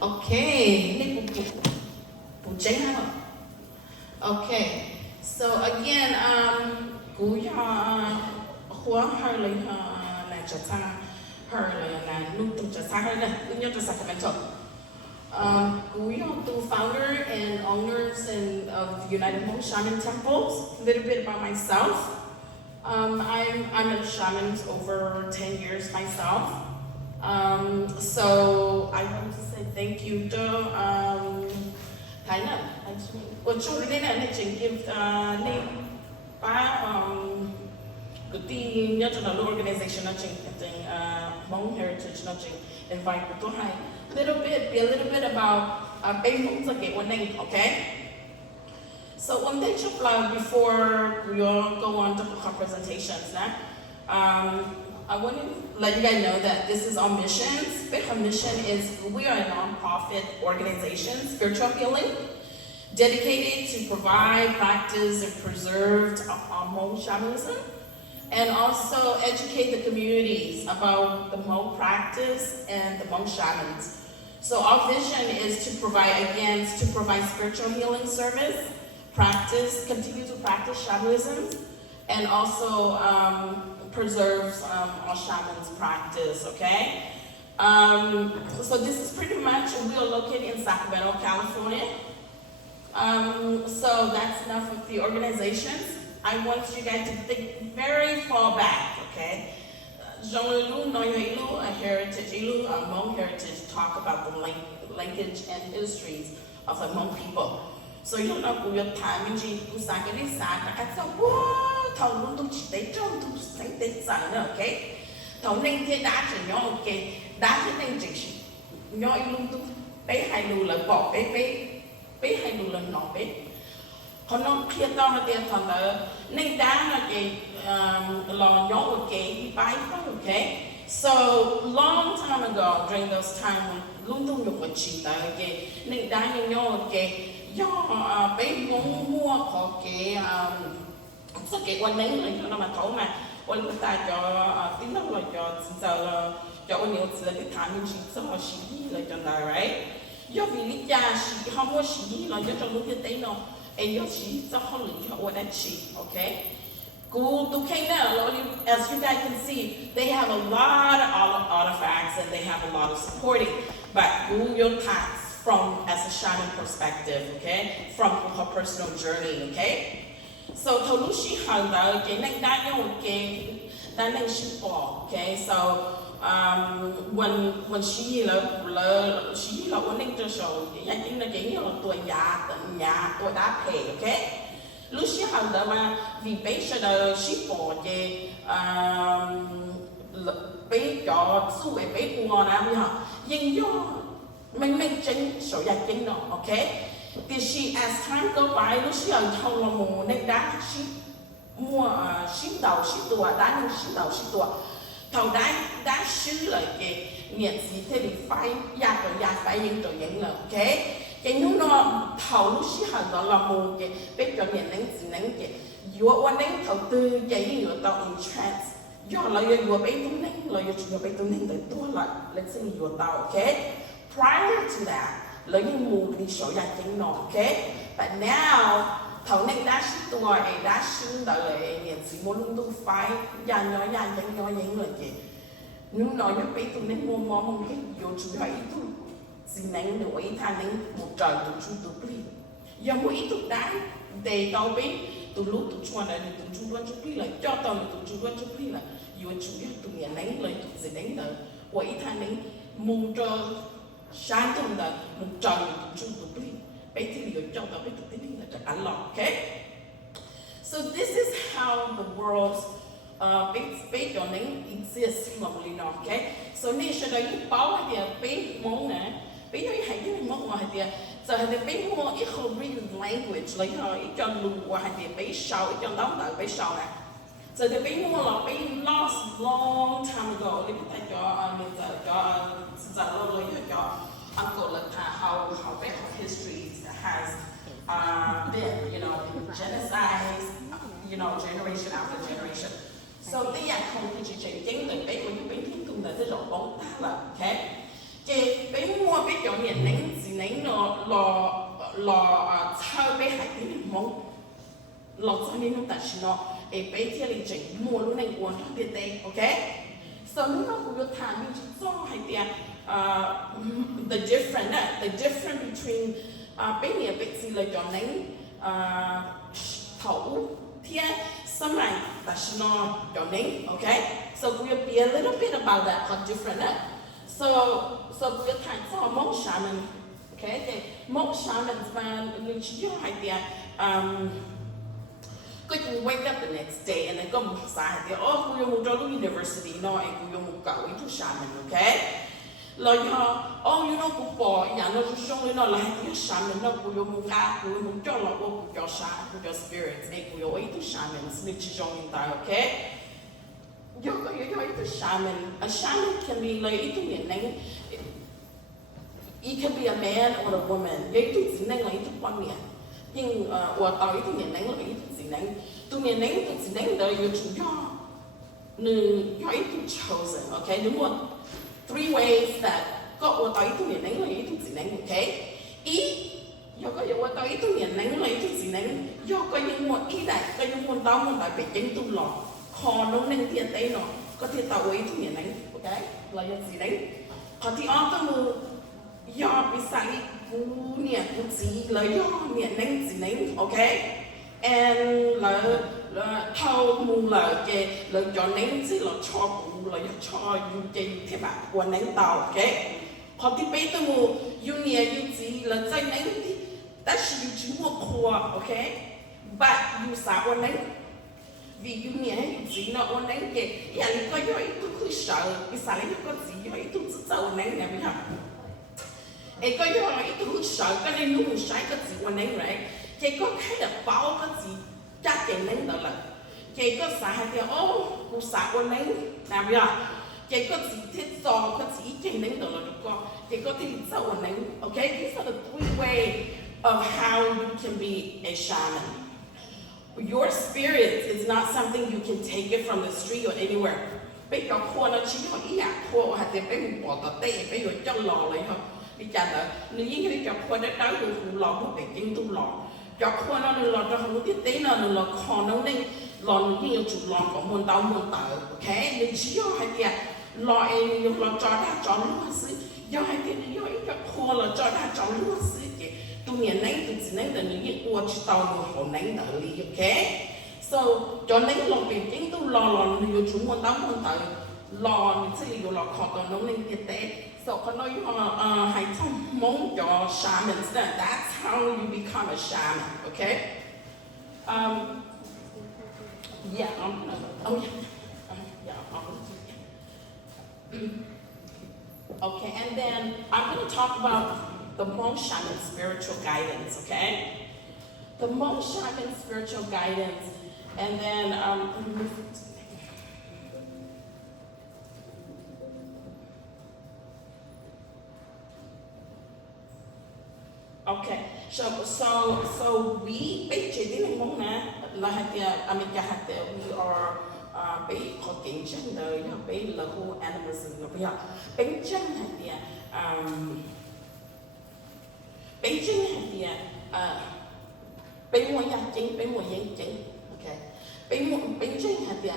Okay, okay. So again, kuya hua harley na chata harley na nutu chata harley unyo to Sacramento. We are two founder and owners of the United Home Shaman Temples. A little bit about myself. I'm a shaman over 10 years myself. So I want to say thank you to Thái Nam. Well, children and give name good thing nhớ cho nó organization nó chỉnh Hmong Heritage nó chỉnh invite to hai be a little bit about Bay Hmong Zake one name, okay? So one day before we all go on to our presentations, I want to let you guys know that this is our missions. Our mission is we are a non-profit organization, spiritual healing, dedicated to provide, practice, and preserve our Hmong shamanism, and also educate the communities about the Hmong practice and the Hmong shamans. So our vision is to provide spiritual healing service, continue to practice shamanism, and also preserves our shamans' practice, okay? So this is pretty much, we are located in Sacramento, California. So that's enough of the organizations. I want you guys to think very far back, okay? Jean-Lu, Noyo-Ilu, a heritage, Ilu, a Hmong heritage, talk about the linkage and histories of the Hmong people. So you know, we are time in Kusakari Saka, I thought, whoa, Tau Lundu Chite, John to Saint San, okay? Tau Ning Tia Dacha, yo, okay, Dacha Ning Jishi. Yo, Ilundu, Bay Hailula, Bob, Bay Hailula, no, Bay. Họ nó kia to là tiền thằng là nên đá là cái lò nhó một cái bãi đó, okay? So long time ago during those time when lung tung dục một chỉ tới cái nên đá nhó một cái do bé muốn mua có cái sao cái quan nấy là cho nó mà thấu mà quan người ta cho tiếng nói là cho giờ là cho quan nhiều là cái thằng như chỉ sao mà chỉ là cho nó right do vì lý cha chỉ không có chỉ là cho lúc cái tế nó and your chi so holy or that chi, okay? As you guys can see, they have a lot of artifacts and they have a lot of supporting. But your paths from as a shaman perspective, okay? From her personal journey, okay? So Tolushi Handa, okay, nang danyo okay, danang shipo, okay? So when she là one thing to show I think là cái nhiều tuổi nhà tuổi đã pay, okay? Lúc she hàng đó mà vì bé sẽ là she bỏ cái bé cho su về bé cũng ngon lắm nhá, nhưng do mình chính số gia chính nó, okay? Thì she as time go by lúc she hàng thâu là mù nên đã she mua she đầu she tuổi đã nên she đầu she tuổi thầu đã xứ lại cái nhiệt gì thế thì phải phải những rồi những là ok cái nó thầu nó xứ hàng đó là một cái biết cho nhiệt nắng cái vừa quan đến thầu tư cái như tàu in trance do là vừa biết tung nắng là vừa biết tung nắng tới tua là let's say vừa tàu ok prior to that là những mù đi sổ ra chính nó ok but now thầu nên đã xứ tua ấy đã xứ đợi lại nhiệt gì muốn lung tung phải dàn nhỏ những lời gì nếu nói với bé tụi nên mua món cái vô chú ấy tụi gì nắng nữa ý than nên một trời tụi chú tụi đi do mỗi ý tụi đá để tao bé tụi lúc tụi chua này tụi chú luôn chú đi là cho tao là tụi chú luôn chú đi là vô chú biết tụi nhà nắng lời tụi gì nắng nữa mỗi ý than nên một trời sáng tụi là một trời tụi chú tụi đi bé thì vô cho tao bé tụi đi là trời ăn lọt, okay? So this is how the world's big yawning exists normally now, okay? So nên sẽ đợi những báo hay là big món nè, big nói hay cái món ngoài thì giờ hay là big món ít không read language lấy hơi ít cho lùi qua hay là big sau ít cho đóng lại big sau nè. So the big món là big lost long time ago. Để mình cho mình giờ lâu cho uncle là how big history has been, you know, genocide, you know, generation after generation. So they are không chỉ chính từ bé của những bé thiên tùng là cái rộng bóng ta là okay. Cái bé mua bé cho nhận nén gì nén lò thao bé hải cái mong lò cho nên nó ta chỉ nó bé thì là chỉ mua luôn này uống trong tiền tệ, okay? So nếu nó cũng được thả như chỉ cho hay tiền the difference between bé này bé gì là cho nén thấu thì some like ta chỉ nó cho nén, okay? So we'll be a little bit about that how different so we'll thả cho mong shaman, okay? The mong shaman mà mình chỉ cho hay tiềnก็จะ wake up the next day and then ก็มุสายเดี๋ยวกูยังมุจอลู university น้อยกูยังมุเก่าอีทุกชามันโอเคแล้วยังyou know กูปออย่างนั้นช่วงนี้น้อยแล้วให้ชามันน้อยกูยังมุกากูยังมุจอหลอกกูจอชากูจอ spirits ไอ้กูยังอีทุกชามันนี่ชิจงยินตายโอเคยังก็ยังอีทุกชามัน a shaman can be like อีทุกอย่างนั้น it can be a man or a woman อีทุกสิ่งนั้นเลยอีทุกวันเนี่ยยิ่งว่าต่ออีทุกอย่างนั้นเลยอีทุกสิ่งนั้นตัวเนี่ยนั้นตัวสิ่งนั้นเดี๋ยวอยู่จุดย่อหนึ่งย่ออีทุก chosen okay ทั้งหมด three ways that ก็ว่าต่ออีทุกอย่างนั้นเลยอีทุกสิ่งนั้น okay อีย่อก็อย่าว่าต่ออีทุกอย่างนั้นเลยอีทุกสิ่งนั้นย่อก็ยังหมดอีได้ก็ยังหมดต่อหมดได้ไปจิ้งตุ้มหลอกคอน้องนั่งเทียนเต้หนอก็เทียนต่ออีทุกอย่างนั้น okay เราอย่างสิ่งนั้นพอที่อ้อตัวมือย่อไปใส่กูเนี่ยกูสีเลยย่อเนี่ยนั่งสิ่งนั้น okay and là thâu mua là cái là cho nén chứ là cho cụ là cho you cái thế bạn của nén tàu okay họ thì bây giờ mua you nhẹ you gì là chơi nén thì that's you chỉ mua khoa okay but you sao của nén vì you nhẹ you gì nó của nén cái nhà này có yo itu cứ sợ cái sao này có gì yo itu chỉ sợ nén này bây giờ ấy có yo itu cứ sợ cái này nó cũng sai cái gì của nén right cái có cái là bao cái gì chắc cái nén đó là cái có xã hay cái cụ xã của nén nào bây giờ cái có gì thiết do có gì cái nén đó là được có cái có thiết do của nén okay these are the three ways of how you can be a shaman your spirit is not something you can take it from the street or anywhere bây giờ khoa nó chỉ có ý à khoa hay thì bây giờ bỏ tờ tê bây giờ cho lò lại thôi đi chả đợi nếu như cái cho khoa đất đó được lò một cái chân tu lò cho khoa nó lò cho không có tiết tế nó lò kho nấu nên lò như chủ lò của môn tàu môn tàu ok nên chỉ do hai tiệt lò em lò cho đã cho nó xí do hai tiệt do ít cho khoa lò cho đã cho nó xí cái tu nhận nấy tu chỉ nấy là những cái qua chỉ tàu một hồ nấy đỡ đi ok so cho nấy lò biển chính tu lò như chủ môn tàu lò như thế lò kho tàu nấu nên tiết tế so có nói hay trong mong cho shamans that's how you become a shaman okay yeah okay and then I'm going to talk about the monk shaman spiritual guidance okay the monk shaman spiritual guidance and then okay, so we basically we are bị họ kiến chân đời họ bị là who animalism nó bây giờ bên chân hay thì bên chân hay thì bên mùa giang chính bên mùa giang chính okay bên chân hay thì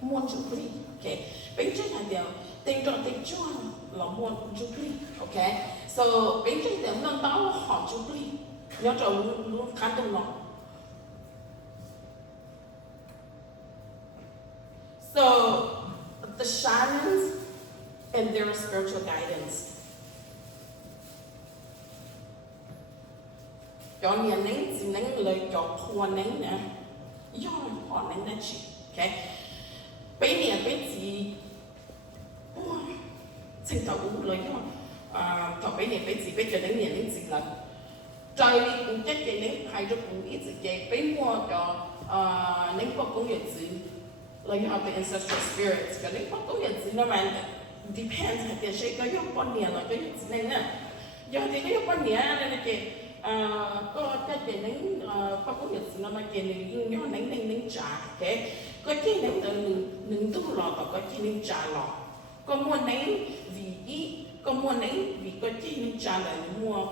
muôn chú quý okay bên chân hay thì tên trọn tên chua là muôn chú quý okay so bên trên thì nó tao họ chú quý nhớ cho luôn khá đông lòng so the shamans and their spiritual guidance cho niềm nén gì nén lời cho thua nén nè do họ nén nén chị okay bây giờ bây gì xin tao cũng lời thôi thọ bây giờ bây giờ đến nhà đến gì lần trời cũng chắc vậy đến hai đứa cũng ít gì vậy bây mua cho đến có công việc gì like how the ancestral spirits cái đến có công việc gì nó mà depends hay cái gì có dụng con nhà là cái gì nên nè giờ thì cái dụng con nhà nên là cái có chắc vậy đến có công việc gì nó mà cái này nhưng nó nên trả cái có cái này từ nâng tu lò có cái nên trả lò có muốn nấy vì ý có mua nấy vì có chi nên cha là mua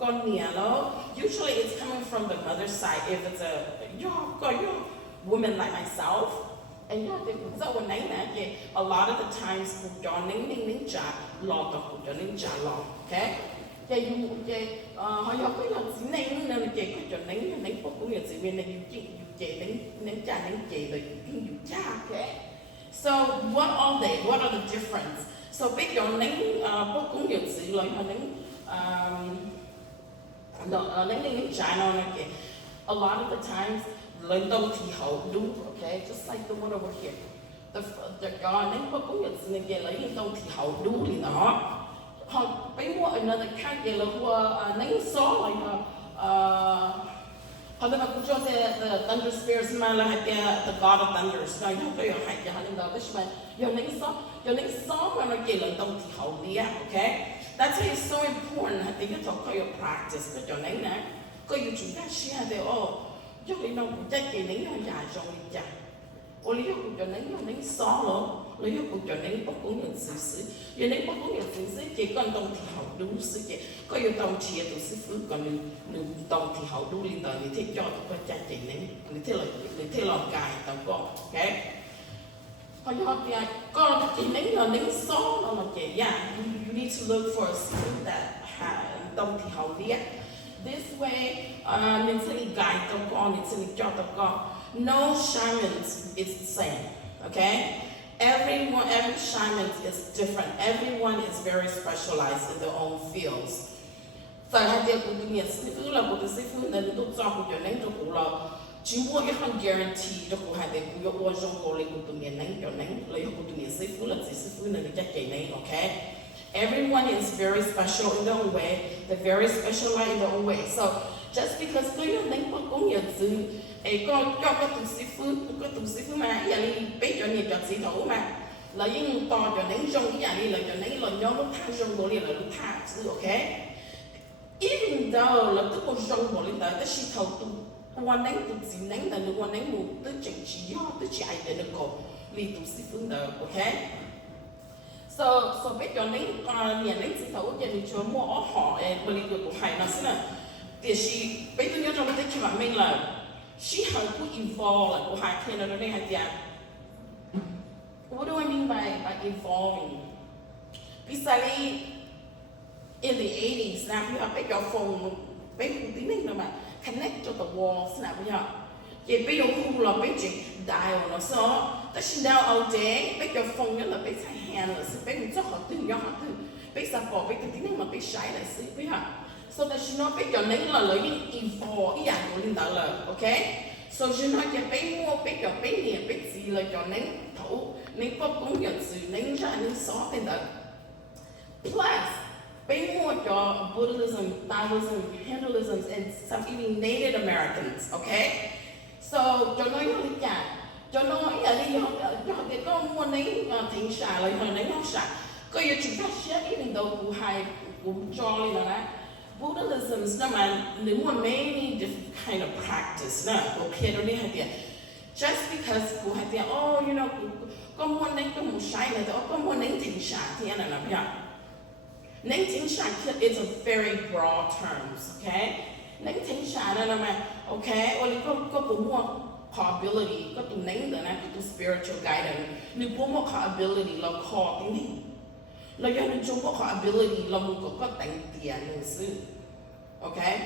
con nhà đó. Usually it's coming from the mother's side if it's a woman like myself. And yeah, thì cũng dâu nấy nè, a lot of the times cũng cho nấy cha lo tao cũng cho nấy cha lo, okay? Chị họ có cái là gì nấy nên chị có cho nấy cũng như gì bên này chị nấy cha nấy chị rồi cái cha, okay? So what are they? What are the difference? So biết cho nấy cũng như gì rồi họ nấy cha nó này, a lot of the times lên đâu thì hậu đúng, okay? Just like the one over here. The God nấy cũng như gì này lấy lên đâu thì hậu đúng thì nó. Họ bây mua another kind vậy là hoa nấy số like họ là cũng cho the thunder spirits mà là the God of thunders nói không phải hay cho họ nên đó chứ mà do nấy số mà nó kêu là đông thì hậu đi okay. That's why it's so important hay cái thọ có your practice cái cho nấy nè có yêu chúng ta share they cho cái nó cũng chắc cái nấy nó dài trong đi chả ô lý do cũng cho nấy số luôn lý do cũng cho nấy bất cũng nhận sự giờ nấy bất cũng nhận sự chỉ còn đông thì hậu đúng sự chỉ có yêu đông chia từ sự phước còn mình đông thì hậu đúng liên đời thì thích cho tôi có cha chị nấy mình thích lòng cài tao có okay còn họ thì con chị nấy là nấy số nó mà chị you need to look for a student that đông thì hậu đi this way mình sẽ đi guide tao con mình sẽ đi cho tao con. No shaman is the same, okay? Every shaman is different. Everyone is very specialized in their own fields. So I have to do this. If you look at the seafood, then you talk with your name to Kula. You can guarantee to have the good or so holy to me and your name, like you to me seafood, let's see seafood and the name, okay? Everyone is very special in their own way. They're very specialized in their own way. So just because your name cũng như từ có tụ sĩ phú mà giờ đi biết cho nhiều cho sĩ thủ mà là những to cho nấy rong giờ đi là cho nấy là nhóm lúc tha rong bộ đi là lúc tha chứ okay even though là tức một rong bộ lên tới tới sĩ thầu tụ quan nấy tụ sĩ nấy là được quan nấy một tới chừng chỉ do tới chỉ ai để được cổ đi tụ sĩ phú đó okay so biết cho nấy nhà nấy sĩ thủ giờ đi cho mua họ bữa đi được của hai nó xí nè thì sĩ biết tôi nhớ trong cái chuyện mà mình là she had to evolve like how can I don't have what do I mean by evolving? Besides in the 80s now we have your phone connect to the walls now we have chị biết được không là biết chị dial nó số tất nhiên now all day biết your phone nó là biết sai hand là biết mình rất họ tư biết sao bỏ biết tiếng này mà biết sai là sự biết hả so that she not biết your name là lấy evolve ý dạng của linh đạo là okay so she not chỉ biết mua biết your biết gì biết gì là your name thủ name có cũng nhận sự name ra name số tên đó plus biết mua your Buddhism, Taoism, Hinduism and some even Native Americans okay so cho nó như thế cho nó ý là đi họ có mua name thiện xả là họ name không xả có yêu chúng ta share even though của hai cũng cho lên là Buddhism is not many different kind of practice. Just because we have the you know, come one name to shine it, or come one name to shine it, and name to shine it's a very broad terms, okay? Name to shine okay? Or you go more ability, go to name the to spiritual guidance. You go more ability, like call thing. Là do nên chúng có ability là một có tánh tiền nhân sự, okay?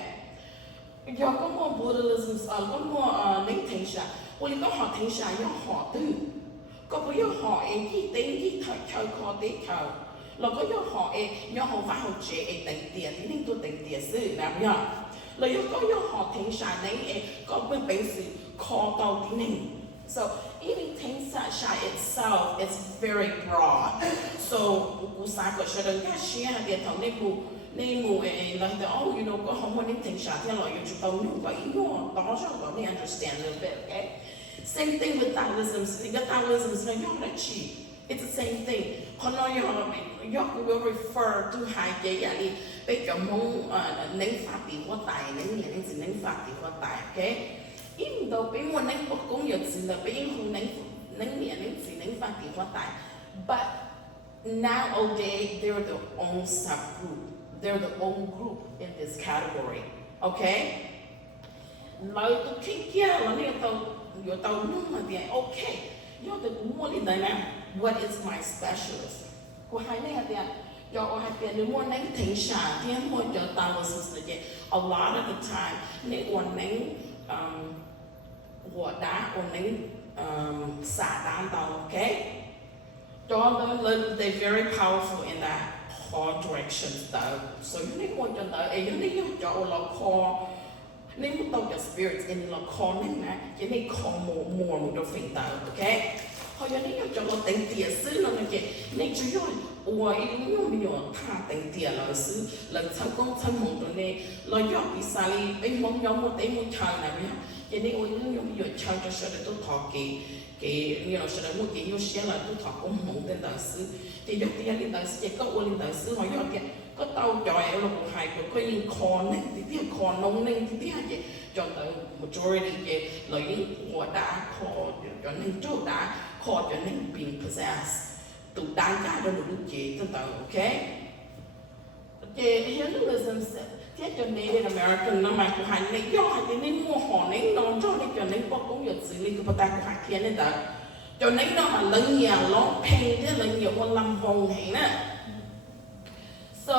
Do có một Buddhism, có một nền thành sản, hoặc là có họ thành sản do họ tư, có bây giờ họ cái tên cái thời khó tế thời, là có do họ do họ phải học chế tánh tiền thì nên tôi tánh tiền sự làm nhở, là do có do họ thành sản này có bên bên sự khó tao tí nên. So even Tengsha itself is very broad. So usai ko share ga share dia thau nei mu like the you know có không muốn Tengsha thì là you chụp tao nhưng mà you know tao cho tao need understand a little bit, okay? Same thing with Taoism. The Taoism is not chi. It's the same thing. Kono you will refer to hai cái gì bây giờ mong nên phát triển của tài nên phát triển của tài, okay? Even though people want to cũng nhận sự là people who nấy phát triển phát tài, but nowadays they're the own subgroup. They're the own group in this category. Okay? Lời tôi khi kia là nên tôi nung mà thì okay. Yo the more in dynamic. What is my specialist? Cô hai này thì cho hai tiền mua nén thỉnh sản thì mua cho tao là sự gì. A lot of the time nên còn nén quả đá còn nén xả đá tao, okay? Cho they're very powerful in that hard direction though. So you need more to know. You need to call. Nếu muốn tao cho spirits in là call nên nè, chỉ nên call more một đôi phiền tao, okay? Hồi giờ nếu cho nó tính tiền xứ nó cái nên chủ yếu ủa ý muốn mình nhớ thà tính tiền là xứ là thành công thành mộng rồi nè, là do bị sai bên mong nhóm một tí một chơi này nhá, chỉ nên ủa nếu mình nhớ chơi cho sự để tôi thọ cái như là sự để một cái yêu xe là tôi thọ cũng mộng tên đạo xứ, thì dọc tiền lên đạo xứ chỉ có ủa lên đạo xứ hồi giờ cái có tao chọi ở là một hai cái những con này thì tiếc con nông nên thì tiếc gì cho tới majority cái lợi những quả đá kho cho nên chỗ đá kho cho nên being possessed tụ đá cả đó được gì tương tự, okay? Cái Hinduism thế cho Native American nó mà của hai này do hai cái nên mua họ nên nó cho nên cho nên có cũng được xử lý cái bắt tay của hai kia nên đó cho nên nó mà lần nhiều nó pay thế lần nhiều con làm vòng này nè. So,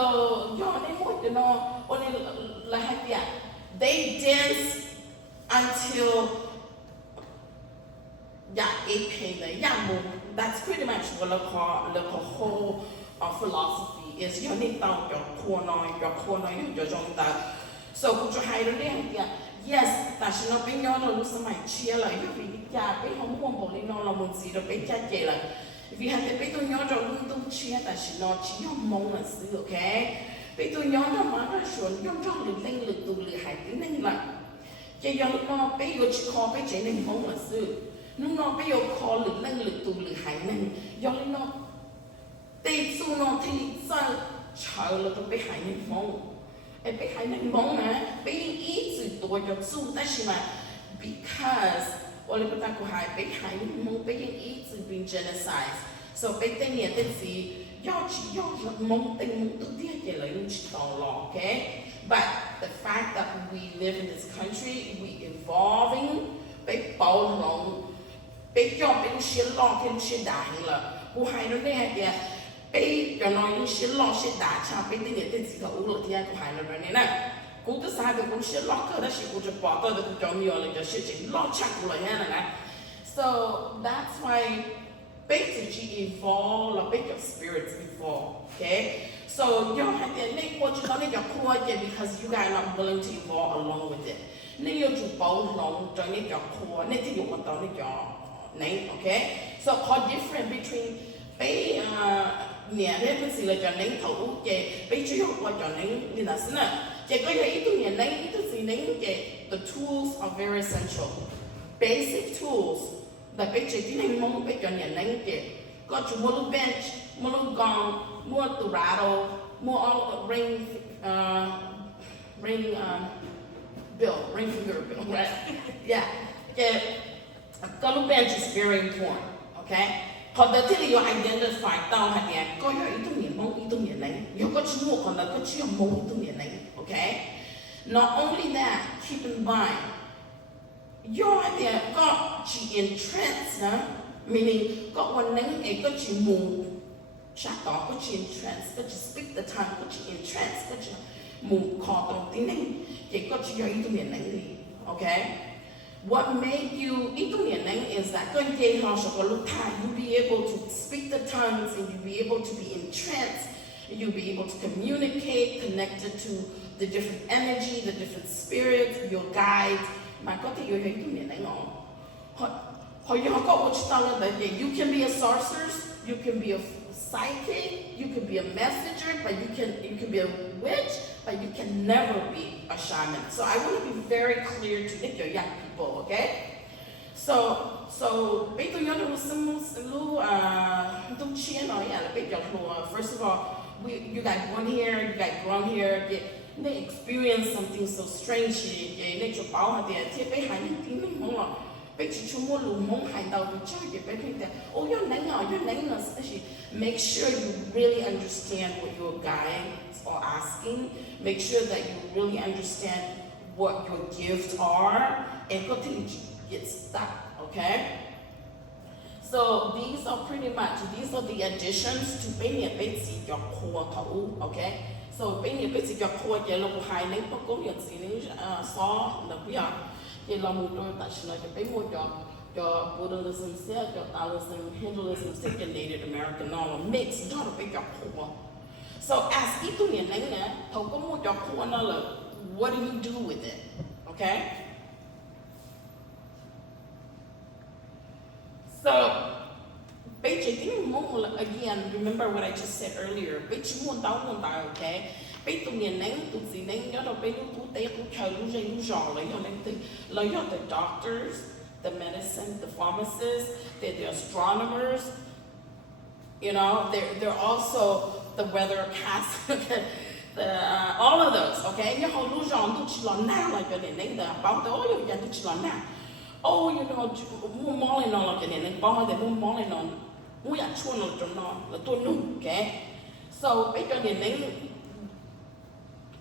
yo, they want to know, they dance until that's pretty much what the whole philosophy is. You need to your corner, your joint. So, could you hide it? Yes, that's not being your little some cheer like you be home, only no one see the big cat. If you have the big on your don't cheer that she not your moments, okay? Big on your mother, sure, you're probably thing to the hiding like. Jay young no pay your call by Jane moments. No pay your call the link to the hiding. Young no they soon not son child to behind the phone. A behind the phone, being easy to your suit that she might because all the people have behind more being eats being genocide. So being near the sea, yacht mong thing to the okay? But the fact that we live in this country, we evolving, big ball long, big job in shit long and shit dying. Who hide on there, big you're not in shit long shit that chap, being near the sea, all of the other hide running out. Cô tới sai cũng sẽ lót cơ đó sẽ cũngจะbỏ tôi được cho nhiều là cho sẽ chỉ lót chắc rồi nha nè. So that's why basically evolve là big your spirits evolve, okay? So you have to make what you don't need your core yet because you guys are not willing to evolve along with it. Nên yêu chủ bảo lòng cho nên your core nên thì dùng một tao nên your name, okay? So how different between cái nè đấy mình sẽ là cho nên thấu cái bây giờ họ cho nên như là thế nào? Chỉ có những cái này này cái gì the tools are very essential. Basic tools. Là bây giờ cái này mong bây giờ này cái có chủ mua lu bench, mua lu gong, mua tủ rattle, mua all ring finger bill, right? Yeah. Okay. Có lu bench is very important. Okay. Còn đầu tiên là identify tao hạt nhẹ có những ý tưởng mong ý tưởng này, nếu có chỉ một còn là có chỉ mong ý tưởng này, okay? Not only that, keep in mind, your idea có chỉ in trance, meaning có one name ấy có chỉ mù, chắc đó có chỉ in trance, có chỉ speak the tongue, có chỉ in trance, có chỉ mù khó đồng tiếng này, chỉ có chỉ ý tưởng này, okay? What made you is that you'll be able to speak the tongues and you'll be able to be entranced, you'll be able to communicate, connected to the different energy, the different spirits, your guides. Mà có thể you can be a sorcerer, you can be a psychic, you can be a messenger, but you can be a witch, but you can never be a shaman. So I want to be very clear to your young people, okay? So based on your first of all, you guys born here, you guys grown here, they experience something so strange. bây chỉ chung mua lùm mông hải đầu được chơi gì bây giờ oh your name là make sure you really understand what your guides are asking, make sure that you really understand what your gifts are and continue to get stuck, okay? So these are the additions to being a bit your core, okay? So being a bit your core, your local high name, but go your saw the beer. Thì là một đôi tại sao cho bé mua cho Buddhism sẽ cho Taoism, Hinduism sẽ cho Native American nó mix cho nó bé cho khua. So as ít tuổi này nè, thầu có mua cho khua nó là what do you do with it, okay? So bé chỉ tiếng muốn là again remember what I just said earlier, bé chỉ muốn tao, okay? Bây tụi nhìn nén tụi gì nén nhớ đâu bây tụi tế tụi chờ tụi dây tụi giò lấy the doctors, the medicine, the pharmacists, the astronomers, you know, they're also the weathercast, all of those, okay? Nhớ hồi tụi giò tụi chỉ làm nào là cho nên nén the bảo tụi ôi giờ tụi chỉ làm nào, oh you know mua món lên nó là cho nên nén bao giờ mua món lên nó mua nhà chua nó cho nó là tôi nung, okay? So bây giờ nên nén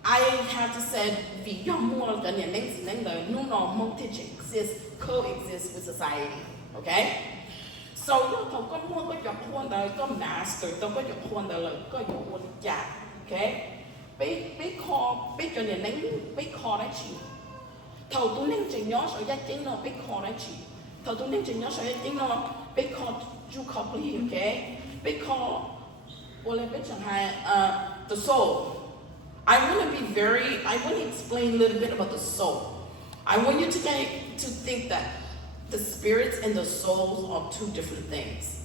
I have to say vì do mua cái này nên là nó coexist with society, okay? So you thầu có mua có chọn khuôn đời có master tôi có chọn khuôn đời là có chọn khuôn chả, okay? Bé cho nên bé kho đấy chị thầu tôi nên chỉ nhớ số giá chính nó bé kho đấy chị thầu tôi nên chỉ nhớ số giá chính nó bé kho chú copy, okay? Bé kho bé chẳng hay the soul. I want to explain a little bit about the soul. I want you to think that the spirits and the souls are two different things.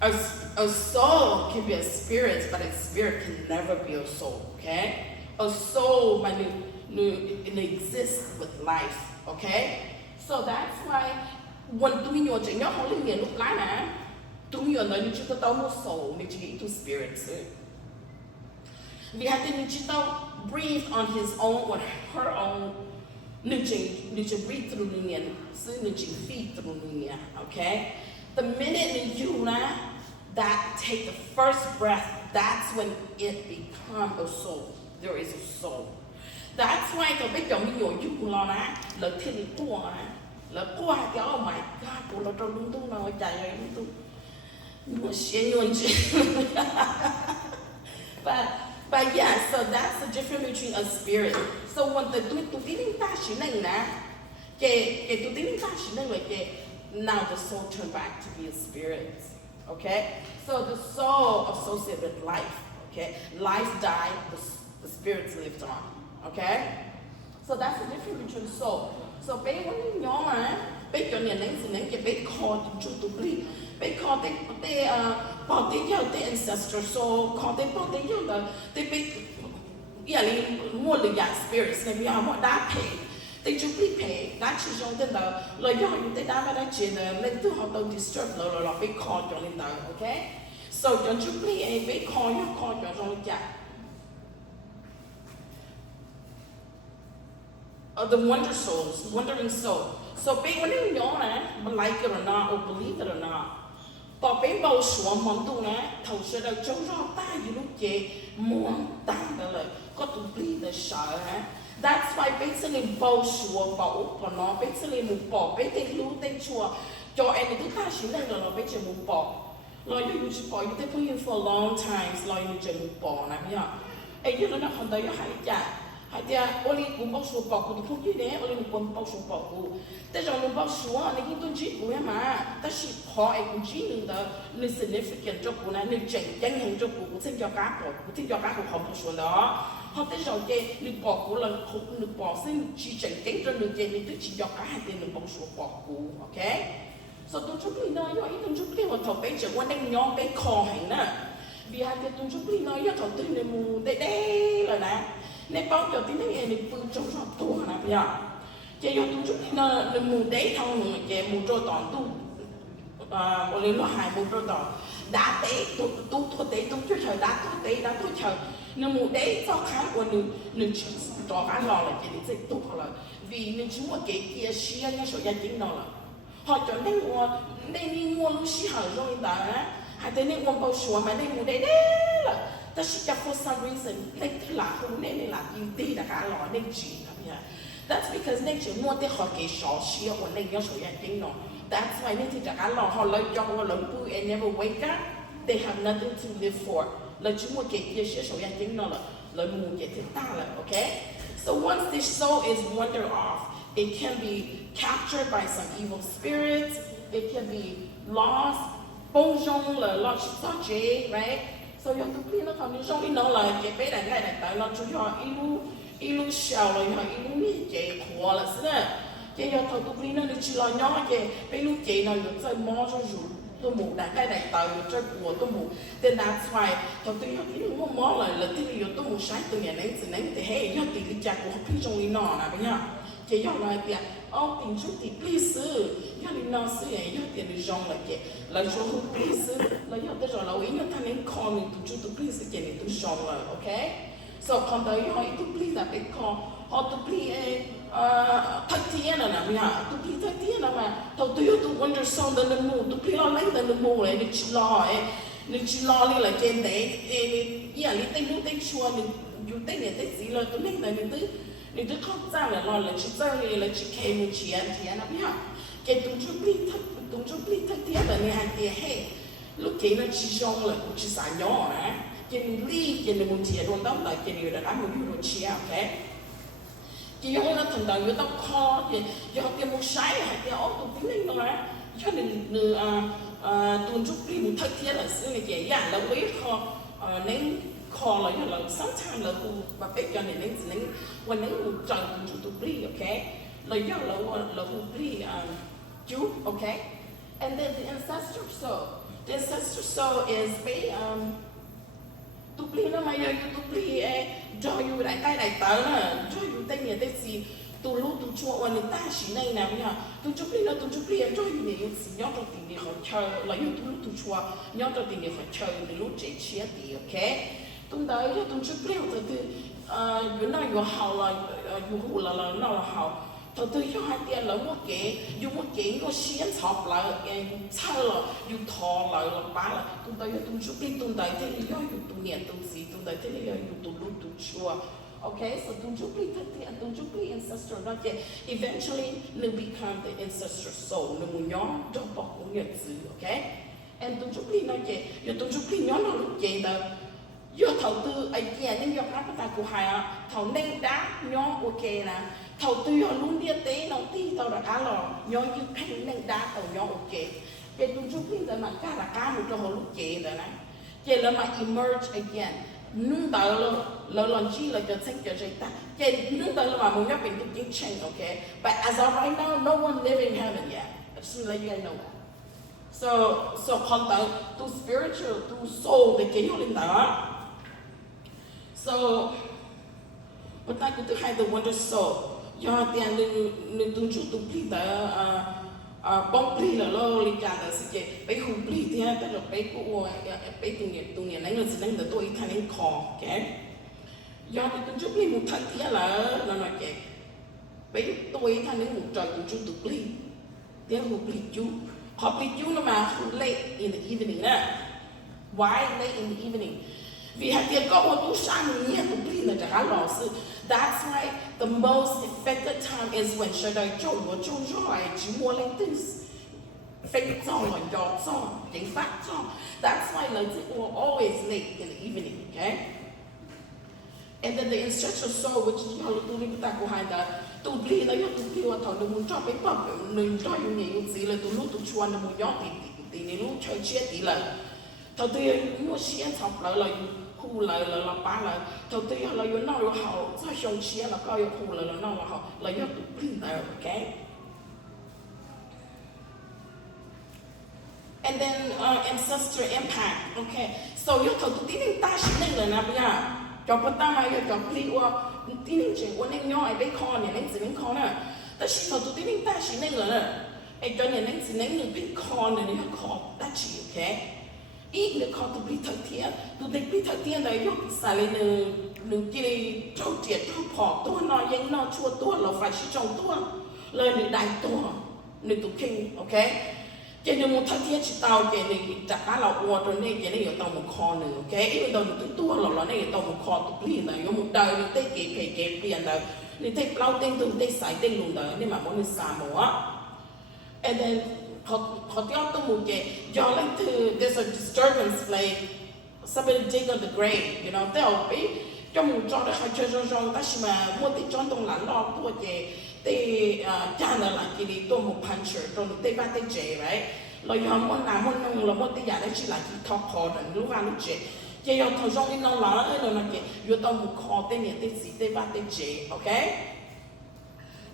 A soul can be a spirit, but a spirit can never be a soul, okay? A soul it exists with life, okay? So that's why when tụi nhỏ chỉ nhớ không liên lúc lá nè, tụi nhỏ nói như chúng ta một soul, mình chỉ nghĩ to spirits. We have to need to breathe on his own or her own. Need to breathe through the so need to feed through the okay? The minute you that take the first breath, that's when it becomes a soul. There is a soul. That's why the big you le thiên qua le qua cái oh my god, cô nó trong lung tung nào chạy rồi lung tung. Nó xé nhon But yeah, so that's the difference between a spirit. So when the tu tin ta shi nang na, ke tu tin ta shi nang like now the soul turned back to be a spirit. Okay? So the soul associated with life. Okay? Life died, the spirits lived on. Okay? So that's the difference between soul. So bé when nhỏ mà bé cho nên cái bé called to believe. Bé called they bảo they giao the ancestor soul, called they bảo they giao the bé mua được dạng spirits này bây giờ họ đã pay. They just pay. Đã chỉ dùng tên là lời do những tên đã đã chỉ là lên từ họ đâu disturb là bé call cho lên đó, okay? So cho chúng bé call cho trong dạng. The wonder souls, wondering soul. So bé when you know but like it or not or believe it or not. But bé bao xuống món tu thầu sẽ đâu chống rõ ta như lúc chế muốn tăng đó là có tu believe the sợ That's why basically bao xuống bảo của nó basically muốn bỏ bé tên lưu tên chùa cho em thứ ta chỉ là nó bé chỉ muốn bỏ. Lo như chỉ bỏ như thế put in for a long time, lo như chỉ muốn bỏ này bây giờ. Ấy như nó không thấy hay chả. Hay là only cũng bao số bỏ cũng không như thế, only cũng bao số bỏ cũng. Thế rồi nó bao số này cũng tôi chỉ cũng mà, ta chỉ họ ấy cũng chỉ nên là nên significant cho cũng là nên chẳng hạn cho cũng xin cho cá bỏ, cũng xin cho cá cũng không bao số đó. Họ thế rồi cái nên bỏ cũng là không nên bỏ xin chỉ chẳng cho nên cái nên chỉ cho cá hay nên bao số bỏ cũng, okay? So tôi chụp hình nói vậy, tôi chụp hình mà thầu bây giờ quan đang nhóm cái kho hành nè, vì hai cái tôi chụp hình nói vậy thầu tôi nên mua đây là nè. Nếu bao giờ tiếng nói này phương trong rõ tu hả bây giờ chỉ do tu chút nó mù đế thông người kẻ mù trôi toàn tu một lần nó hại mù trôi toàn đã tế tu tế tu chút chờ đã tôi chờ nếu một đấy cho khá của nữ chỉ cho khá lo là cái gì tụ họ là vì nữ chỉ một cái kia xia như số gia chính nó là họ cho nên đi mua lúc xí hở rồi đó hay thế nên mua bao số mà nên mua đấy là ta chỉ cho for some reason nên cái là không nên là gì đi là khá lo nên chỉ là that's because nên chỉ mua cái họ cái số xia của nên như số gia chính nó that's why nên thì khá lo họ lấy cho họ lấy bụi and never wake up they have nothing to live for là chỉ mua cái kia xia số gia chính nó là lấy mua cái thứ ta là okay. So once this soul is wandered off, it can be captured by some evil spirits. It can be lost. Bonjour là lo chito chế, right? So yung tupli nó còn trong cái nó là cái bé này tại nó chủ yếu ilu shell là ilu mi chế khóa là thế này. Cái yo thầu tupli nó chỉ lo nhỏ cái bé lu chế nó yo chơi mò cho dù tôi mù đại này tại yo chơi của tôi mù. Then that's why thầu tôi yo ilu mò là tí yo tôi mù sai tôi nhà nén thì hey yo tí cái chạc của học trong cái nó là bây giờ. Cái yo nói tiệt tình chú thì please yo đi nó sư ấy yo tiền đi rong là cái là cho hụt please là yo tới rồi là ý nó thanh nên call mình tụi chú tụi please cái này tụi rong là okay. So còn tới yo tụi please là cái call họ tụi please thật thiên là nè bây giờ tụi please thật thiên là mà tụi yo tụi wonder song đến đến mù tụi please lo lấy đến đến mù này đi chỉ lo đi là cái đấy yeah đi tay chua đi you tay này tay gì là tụi mình là mình tới你都靠站了咯，你去这里了去开门钱了不要，给动作比他点了你还点嘿，lúc kia nó chỉ rong là cũng chỉ xả nhỏ nè, cái ly cái mình tiền luôn đó là cái điều là đã mình dùng chia ok, cái giống nó thành đầu như tóc kho thì do cái một sái hay cái ốc tụi tính lên đó cho nên tuần chút đi một thất thiết là xưa này cái dạng là quý kho nên call là là sometimes là cũng mà phải cho nên nên when nên cũng chọn chủ tụ bì okay là do là cũng bì chú okay and then the ancestor soul is be tụ bì nó mà giờ tụ bì cho you đại tớ là cho you tên nhà tên gì tụ lú tụ chua và người ta chỉ này nè nha tụ chụp bì cho you này you chỉ nhớ trong tình để họ chơi là you tụ lú tụ chua nhớ trong tình để họ chơi để lú chạy chia thì okay tung tới cho tung chút liều từอยู่น่าอยู่เฮาlàอยู่หูlà nó là hậu từ từ cho hai tiền là một cái nó xiên chọc lại cái sao làอยู่ทอlại là bán là tung tới tung chút liều tung tới thế làอยู่tung nhẹ tung gì tung tới thế làอยู่tung lút tung chua okay so tung chút liều thế thì tung chút liều ancestor nó cái eventually nó become the ancestor soul nó muốn nhớ trong bọc cũng nhật gì okay and tung chút liều nó cái tung chút liều nó lúc cái đó do thầu tư ấy kia nên do các ta của hai thầu nên đá nhóm ok nè thầu tư họ luôn đi tế nó tí tàu là cá lò nhóm như thanh nên đá tàu nhóm ok cái tôi giúp mình là cá là cá một trong một lúc chế rồi này chế là mà emerge again nung tàu là lần chi là cho thích cho chơi ta chế nung tàu là mà một nhóm bình tĩnh chính change ok but as of right now no one live in heaven yet I just let you guys know that so còn tàu to spiritual to soul để kéo lên đó. So, but I could hide the wonder soul. Do tiền nên tung chủ tung pli ta bông pli là lo li cả là sự cái bé hùng pli thì ha, tại là bé của bé tung nhà này là sự năng là tôi thay nên kho, okay? Do thì tung chủ pli một thằng thì là nói cái bé tôi thay nên một trời tung chủ tung pli, tiếng hùng pli chú, họ pli chú nó mà late in the evening nè, why late in the evening? Vì hạt tiền có một tú sáng nhiều cũng đi là trả lò sự. That's why the most effective time is when should I trông rồi chỉ mua lên tin phê cho là giọt cho chính phát cho. That's why like it will always late in the evening, okay? And then the ancestral soul which is how tu linh ta của hai đó tu đi là tu điว่าthằng mình cho cái bắp mình cho những người gì là tu lúc tu chuan là mình nhớ thì lúc chơi chia thì là thầu tiên mua xe chọc lại là khu lại là bán lại thầu tiên là nó là hậu cho xong xe là coi khu lại là nó là hậu là do tụ pin tại okay and then ancestral impact okay so do thầu tụ tiên ta chỉ nên là nào bây giờ cho bắt ta mà cho pin qua tiên chỉ qua nên nhỏ ai biết kho này nên chỉ nên kho nè ta chỉ thầu tụ tiên ta chỉ nên là ai cho nên chỉ nên biết kho này nó kho ta chỉ okay ít nữa khó tụi bị thật thiệt tụi bị thật thiệt là yêu xài lên nữ kia trâu triệt trâu phỏ tua nó yên nó chua tua là phải chỉ trồng tua lời nữ đại tua nữ tụi kinh ok cái nữ một thật thiệt chỉ tao cái nữ chả cá là uo rồi này cái này ở tao một kho nữa ok even though nữ tua là này ở tao một kho tụi bị này yêu một đời nữ tây kể tiền đời nữ tây bao tiền tụi tây xài tiền luôn đời nên mà muốn nữ xả múa and then họ tiêu tụi một cái do like to there's a disturbance like somebody dig on the grave you know tao bị trong một chỗ đó hay chơi rong ta chỉ mà mua tiền trong đông lạnh lo tua cái tê cha nó là cái đi tua một puncher trong tê ba tê chế right rồi họ muốn làm muốn nông là mua tê giả đấy chỉ là cái top card lúc vào lúc chế cái họ thằng rong đi nông là nó là cái yêu tao một card tê nhẹ tê gì tê ba tê chế okay.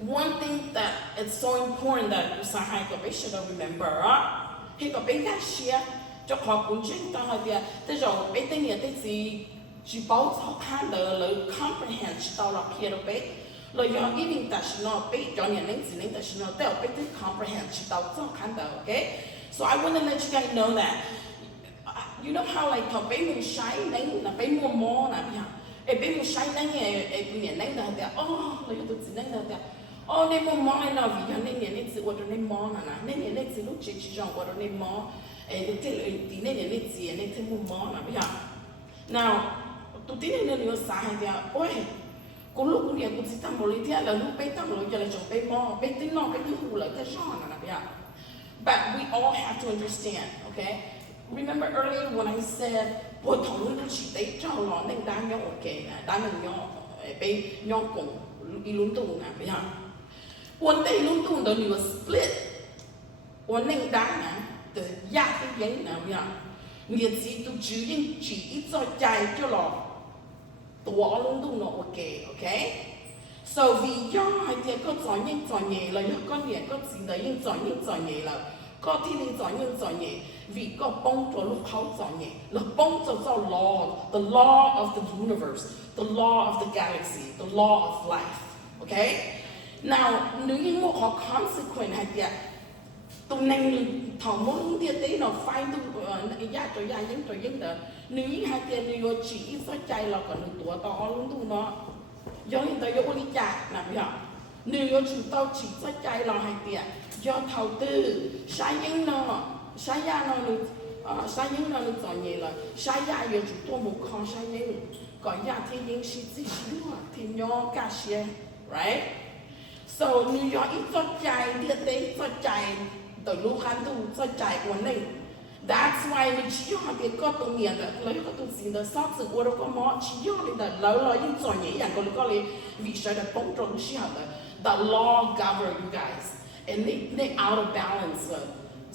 One thing that it's so important that Usahai Kobe should remember, he got big share, cho họ cũng chính tao hỏi dia, thế rồi bé tên nhà thế gì, chỉ bảo họ khăn được lời comprehend chỉ tao là kia đâu bé, lời họ even that she know bé cho nhà nên gì nên that she know, tao bé thế comprehend chỉ tao cho khăn được, okay? So I want to let you guys know that, you know how like họ bé mình shy nên là bé mua mò nè bây giờ, bé mình shy nên nghe, nhà nên là dia, lời tôi chỉ nên là dia. Nên mua mỏ nào vì cho nên nên chỉ order nên mỏ nè nên chỉ lúc chỉ chọn order nên mỏ nên tí nên chỉ nên thêm mua mỏ nè bây giờ nào tụi tí nên nhiều xã hay thì ôi cũng lúc cũng cũng chỉ tăng một lý thế là lúc bé tăng một giờ là chọn bé mỏ bé tí nó bé tí hù lại cái chọn nè bây giờ but we all have to understand okay remember earlier when I said bộ thằng lúc chỉ thấy cho nó nên đang nhau ok nè đang mình nhau bé nhau cùng đi luôn tung nè bây giờ one day luôn tung đó nhiều split one nên đáng nè từ gia cái giấy nào vậy nghĩa chỉ tụi chỉ ít cho chạy cho lọ tổ luôn tung nó ok so vì do hai tiệt có giỏi nhẹ là có nghĩa có gì đấy nhưng giỏi nhẹ là có thiên nhiên giỏi nhẹ vì có bông cho lúcเขาgiỏi nhẹ là bông cho the law of the universe the law of the galaxy the law of life okay now nếu như một họ consequence hay tiệt tụi này thằng muốn tiệt tế nó phải tụi gia cho dân đó nếu như hai tiệt nếu chỉ so chạy là còn được tuổi to luôn tụi nó do hiện tại có lý trả nè bây giờ nếu chúng tao chỉ so chạy là hai tiệt do đầu tư sai dân nó sai dân nó được giỏi nhẹ là sai gia giờ chúng tôi một con sai dân còn gia thì dân sĩ chỉ xíu thì nhỏ cả xe right so New York ít cho chạy địa tế cho chạy từ lúc hắn tu cho chạy của mình that's why mình chỉ cho việc có tụng niệm được lấy có tụng gì đó sắp sự của nó có món chỉ cho nên là lấy những giỏi nhẹอย่างcó lấy vì sao là bóng trộn xí hả the law govern you guys and they out of balance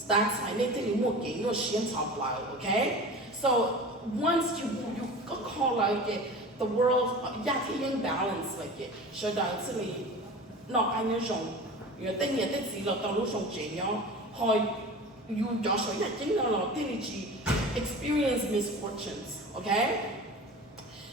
that's why nên thì một cái nó xuyên chọc lại okay so once you có call like the world gia thì in balance like so that's really nó anh nhớ rằng người tên nhà tên gì là tao lúc sống trẻ nhau hồi you cho số nhà chính là tên gì experience misfortunes okay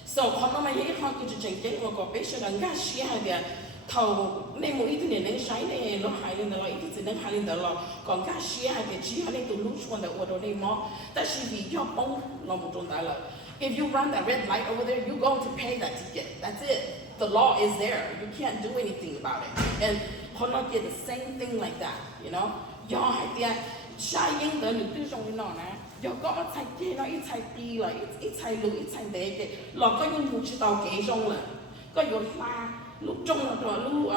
so họ nói mấy họ cứ chỉ chính và có biết là ngã xí hay là thầu nên mỗi thứ này nên sai này nó hay lên đó ít thứ nên hay lên đó là còn ngã xí hay là chỉ hay lên từ lúc xuống là ở đó này mà tại vì do bông là một trong đó là if you run that red light over there you're going to pay that ticket that's it the law is there you can't do anything about it and họ nói the same thing like that you know do hay tiệt sai những đó những thứ trong nó nè do có thay thế nó ít thay pi là ít thay lũ ít thay đế cái là có những vụ chỉ tàu kế trong là có nhiều pha lúc trong là rồi lúc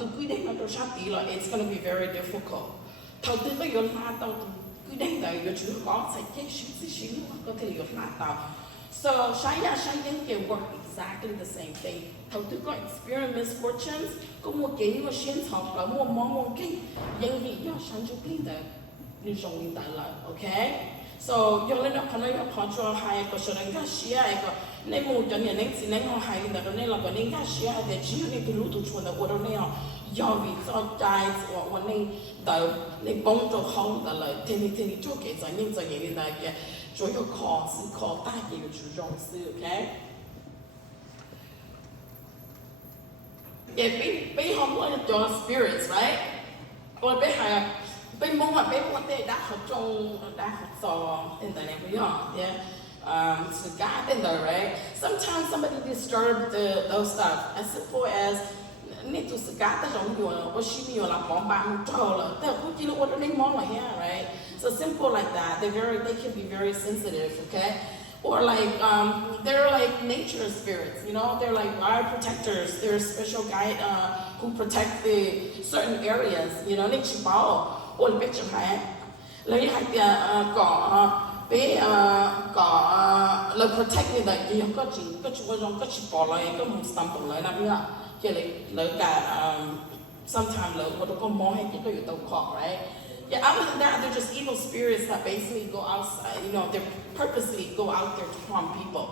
từ cuối đêm mà tôi sát tí là it's gonna be very difficult thầu tư có nhiều pha tàu từ cuối đêm là nhiều chủ có thay thế xíu có thể nhiều pha tàu so sai những cái work exactly the same thing thầu tư có experience misfortunes có một cái mà xuyên học là mua món cái những gì do sáng chụp lên đó như trong hiện tại là okay so do lên đó nó có cho hai cái số lượng xia cái nên một cho nên chỉ nên họ hai cái đó nên là cái nên xia thì chỉ nên từ lúc tụi chúng nó ở đây họ do vì do trái hoặc nên đó nên bông cho không đó là thì cho cái cho nên là cái chủ yếu khó大嘅注重是 okay 也俾好多做 spirits right 我俾係 bên mong mà bên quan thế đã học trong đã học sò tên đời này bây giờ yeah sự cá tên đời right sometimes somebody disturb those stuff as simple as need to sự cá ta giống nhiều ở xin nhiều là món bạn trâu là ta cũng chỉ là order nên món là here right so simple like that they can be very sensitive okay. Or like they're like nature spirits, you know. They're like our protectors. They're special guide who protect the certain areas, you know. Nên chỉ bảo ôn biết chẳng hạn lấy hai tia cỏ bé cỏ protect như vậy thì có chỉ bỏ lại có một stumble lại nằm nữa. Chỉ lấy cả sometimes lấy một con mò hay cái yếu tố cỏ, right? Yeah, other than that, they're just evil spirits that basically go outside, you know, they purposely go out there to harm people.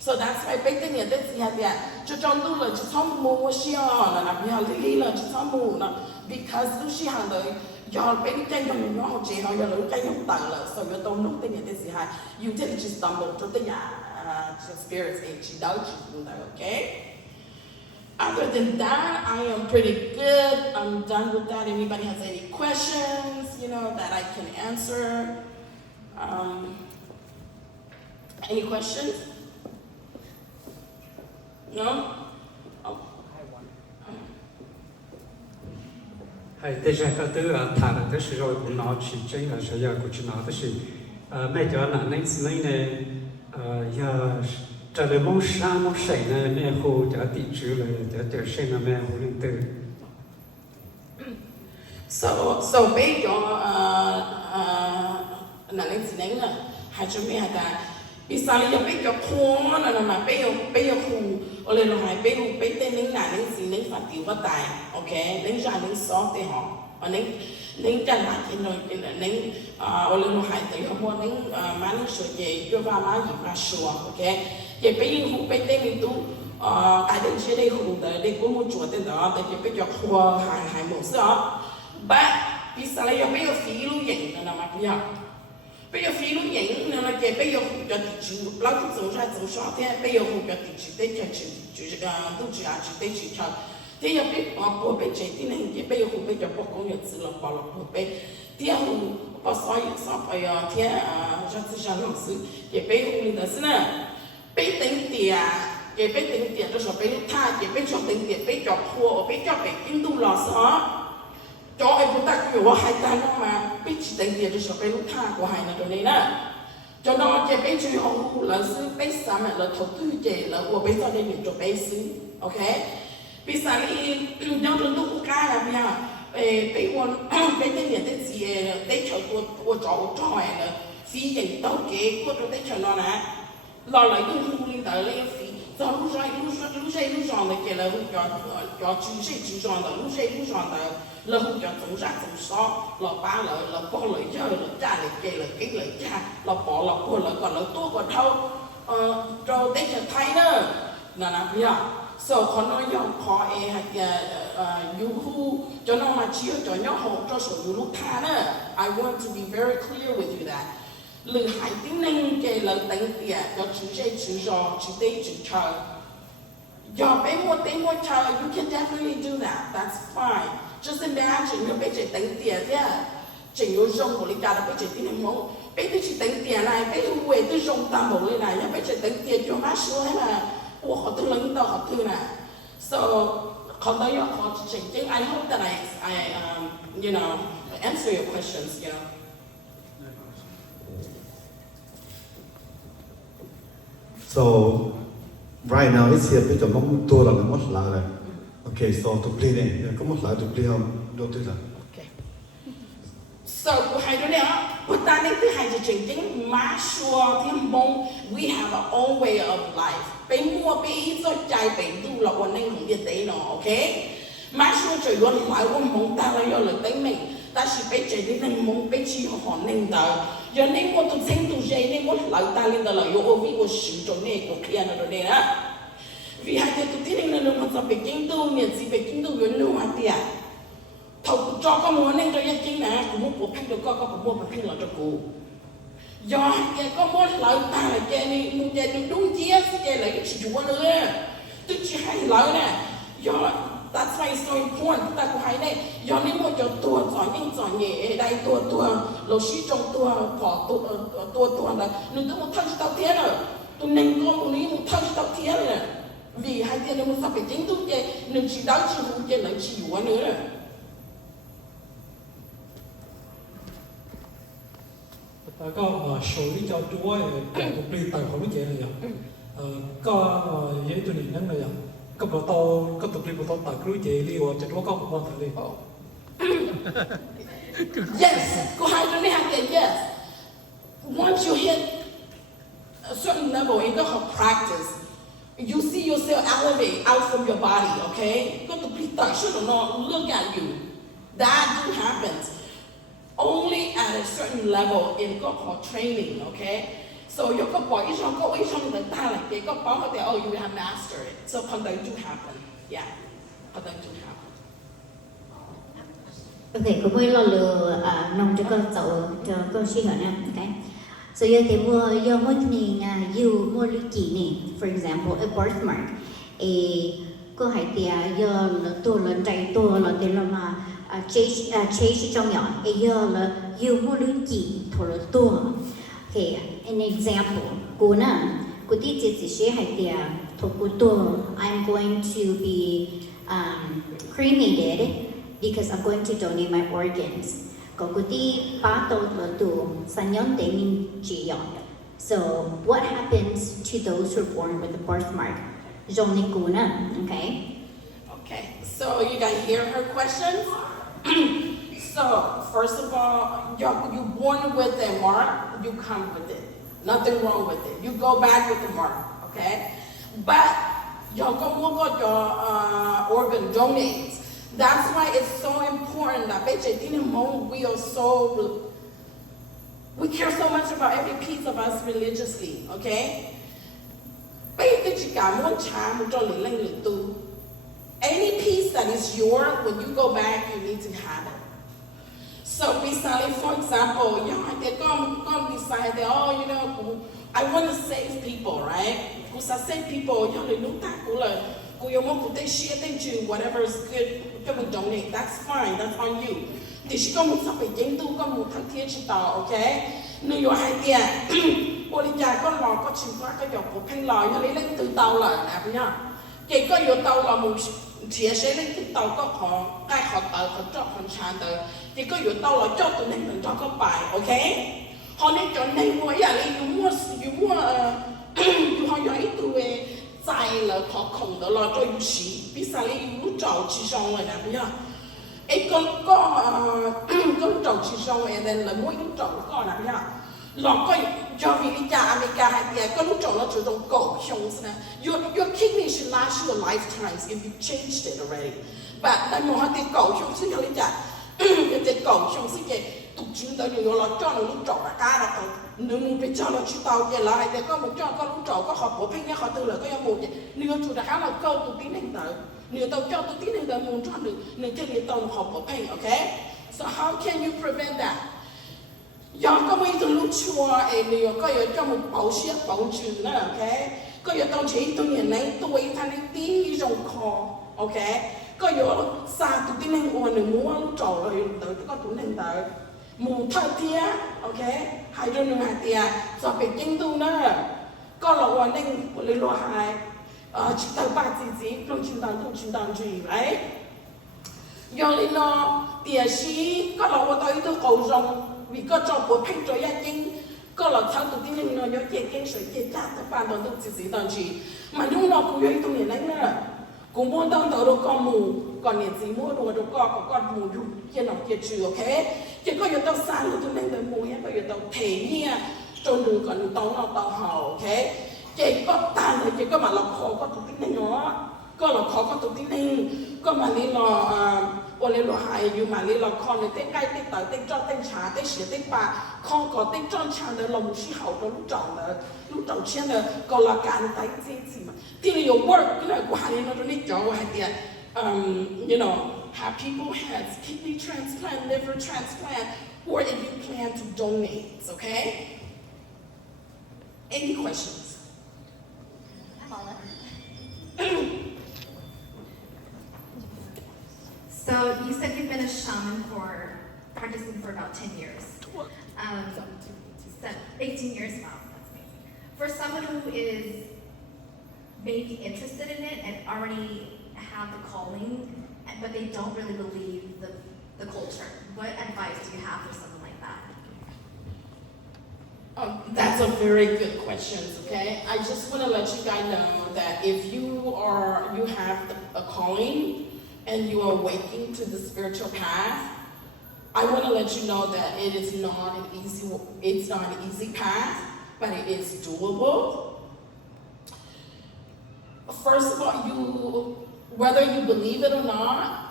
So that's why big thing is this yeah, cho trong tu là chỉ xong mua xia là bây giờ lý là chỉ xong mua là because tu xia hàng đời giờ bên trên trong nó chỉ họ giờ lấy cái nhóm tài là so your tông nông thing is this hai you didn't just stumble to the spirits chỉ đâu chỉ tu đó, okay. Other than that, I am pretty good. I'm done with that. Anybody has any questions, you know, that I can answer? Any questions? No? Oh. Hay thế ra cái thứ thà là cái sự rồi cũng nói chỉ chính là sự giờ của chúng nó cái sự mấy chỗ là nên xin này giờ trả lời mong sao mong sảy này mẹ hồ trả tỷ chữ là trả sinh là mẹ hồ linh tử. So bây giờ là nên xin này hai chúng mình là bây giờ bây giờ khoa là mà bây giờ hồ ở đây là hai bây tên nên là nên xin nên phát triển phát tài, ok nên ra nên xóa thì họ nên trả lại cái nơi nên ở đây là hai tới họ muốn nên mà nên sửa gì cho vào má gì mà sửa, ok vậy bây giờ bây tên mình tu cái đến chế đây hồ đây có một chỗ tên đó tại vì bây giờ khoa hai một số ba bây giờ phí lưu影là mà bây giờ phí lưu影là cái bây giờ cho chữ lão chú dùng ra dùng xóa thế bây giờ cho chữ để cho chữ tu chữ chữ để chữ cho thế giờ bỏ bây giờ thì này cái bây giờ bỏ công việc là bỏ bây thế bỏ xóa bây giờ thế cho tự nhiên老师cái bây giờ là thế này bây tính tiền cái bây tính tiền cho bây tha cái bây cho tính tiền bây cho khoa bây cho bây kinh tu老师cho ai cũng ta cũng có hai tay mà biết chỉ đánh tiền cho bé lúc tha của hai là chỗ này nè cho nó cái bé chơi hồng là sư bé sao mà là đầu tư chế là của bé cho nên cho bé sư, ok bây giờ đi nhau trong lúc cái là bây giờ bé quan bé tên tiền tên gì bé cho của cho này là phí gì đâu kế của cho bé cho nó nè lo lại cái hùng linh tới lấy phí do lúc rồi này kia là cho chú chọn đó lúc rồi là không cho tổng ra tổng số là ba là bỏ lợi cho là cha là kê là cái lợi cha là bỏ là của là còn là tốt còn thâu rồi để cho thấy nữa là bây giờ so còn nói dòng khó hay you who cho nó mà chia cho nhau hộ cho số you lúc tha nữa I want to be very clear with you that lừa hại tiếng nên kê là đánh tiền cho chú chơi chú rò chú tê chú chờ giờ bé mua chờ you can definitely do that that's fine. Just imagine your bé chỉ tính tiền thế chỉ có dùng của lý cả là bé chỉ tính mẫu bé chỉ tính tiền này bé không quên tôi dùng tầm một lên này nhá bé chỉ tính tiền cho má sữa hay là của họ tư lớn tao họ tư này so còn đây họ chỉ chính I hope that I you know answer your questions you know. So right now it's here bây giờ mong tôi là mất lại. Okay, so to play này, có một lại to play không? Đâu tới là. Okay. So của hai đứa này á, của ta đến thứ hai chỉ chính má xua thiên bông. We have our own way of life. Bé mua bé ít rồi chạy bé tu là quan nên không biết đấy nó, okay? Má xua trời luôn lại quan mong ta là do lực tính mình. Ta chỉ bé chạy đến nên mong bé chỉ họ nên tờ. Giờ nên có tụi sinh tụi dây nên có lại ta lên tờ là do ô vi của sử dụng này của kia nó đây á. Vì hai cái tụi thiên là nó mà bị kinh tu nhận gì bị kinh tu gần lưu hoàn tiền thầu cho có muốn nên cho gia kinh nè cũng muốn buộc được có mua một phim là cho cụ do hai cái có muốn lợi ta là cái này muốn cái đúng chia cái lại cái chỉ chủ nữa tôi chỉ hay lợi nè do That's why it's so important. Ta cũng hay này, do nên một chỗ tua giỏi nhẹ đây tua, lô sĩ trong tua bỏ tua là, nên tôi một thân tao thế rồi, tôi nên có một lý một thân tao thế rồi, vì hai tiền nó một sắp phải chính tôi vậy, nên chỉ đau chỉ hụt vậy là chỉ quá nữa rồi. ta có xử lý cho chúa để một đi tài khoản vậy này có giấy tôi nhìn này có bộ tàu có tục đi bộ tàu tài cứ vậy đi hoặc cho chúa có một con thằng đi. Yes, go ahead and have that. Yes, once you hit a certain level, you got to practice. You see yourself elevate out from your body. Okay, go to please touch or not look at you. That do happens. Only at a certain level in called training, okay? So you go boy, you go away from the talent. They go boy, they oh, you have mastered it. So conduct do happen, yeah, conduct do happen. Okay, có mấy lo lừa nông cho con tàu cho con suy hỏi nè, okay? So you thể mua do mỗi thing you mua lý chỉ nè, for example, a birthmark, có hai tia do là tua lớn trái tua là tiền là mà chế trong nhỏ, do là you mua lý chỉ thổi là tua. Okay, an example, cô nè, cô tí chỉ sẽ hai tia thổi cô tua, I'm going to be cremated. Because I'm going to donate my organs. Có cô tí ba tô là tù san yon tế mình chỉ yon. So what happens to those who are born with a birthmark? Dòng ní cú nè, okay? Okay, so you guys hear her questions? So first of all, you born with a mark, you come with it. Nothing wrong with it. You go back with the mark, okay? But you got your organ donates. That's why it's so important that we care so much about every piece of us religiously, okay? Any piece that is yours, when you go back, you need to have it. So beside, for example, I want to save people, right? Because I save people, whatever is good, can we donate? That's fine, that's on you. Thì chỉ có một sắp phải dân tu, có một thằng thiết chỉ tỏ, ok? Nếu có hai tiền, ôi đi dài có lò, có chịu quá, có dọc của thanh lò, nhưng lấy lên từ tàu là nạp nhá. Chỉ có dọc tàu là một chia sẻ lên từ tàu có họ, cái họ tờ, họ cho họ tràn tờ. Chỉ có dọc tàu là cho tụi mình cho có bài, ok? Họ nên cho nên mua, dạ lấy dù mua, họ nói ít tụi在了可空的了，做有时，比赛里有早起上来那边，个早起上来的，了每有早个那边，落个就为你家美加还别个有早了就种狗熊是呢，your kidney should last you a lifetime if you changed it already， but 那么他的狗熊是有你家，有的狗熊是嘅。tục chính tới nhiều là cho nó lúc trọ là cá là nếu muốn bị cho nó chỉ tàu vậy là để có một cho con lúc trọ có họ bổ phanh nhá họ từ là có một vậy nếu chủ đã khá là câu tụ tí nên tới nếu tàu cho tụ tí nên tới muốn cho được nếu cái gì tàu họ bổ phanh, okay? So how can you prevent that? Do có mấy từ lúc chua nếu có cho một bảo siết bảo trừ nữa, okay? Có tàu chỉ tôi nhìn này tôi thay nên tí trong kho, okay? Có xa tụ tí nên ôn nếu muốn lúc trọ rồi tới có tụ nên tới mù thơ thía, ok? Hai đứa nữa hai tia, do bị kinh tu nữa, có là hoàn định của lý lộ hai, chỉ tao ba gì, không chịu đàn gì, right? Do lý nó tia sĩ, có là hoàn tới tôi cầu rong, vì có cho bộ phép cho gia chính, có là thao tụ tiếng nó nhớ chế kinh水chế chát, tôi phản đoàn tôi chỉ đàn gì, mà nhưng nó cũng như tôi nhìn đánh nữa. Cũng muốn đăng tới đồ con mù, còn nhìn gì mua đồ con mù dùng kia nó kia trừ, ok? Chỉ có yếu tố sáng là tôi nên tới mù hết, có yếu tố thể nhia, trong đường còn tao nó tao hào, ok? Chỉ có tàn rồi, chỉ có mà lọc khó có tụi tiếng này nó, có lọc khó có tụi tiếng này, có mà lý lò, ô lý lò hài, dù mà lý lò con này tên gai, tên tờ, tên cho, tên trà, tên xỉa, tên bà, không có tên tròn trà nữa, lòng sĩ hậu cho lúc trọng chiến nữa, có là cản tay gì mà. Thì là your work, quả lý nó đi cho hai tiền, you know, have people had kidney transplant, liver transplant, or if you plan to donate, okay? Any questions? you said you've been a shaman practicing for about 10 years. 18 years, wow, that's amazing. For someone who is maybe interested in it and already have the calling, but they don't really believe the culture, what advice do you have for someone like that? That's a very good question, okay? I just want to let you guys know that if you have a calling and you are waking to the spiritual path, I want to let you know that it's not an easy path, but it is doable. First of all, whether you believe it or not,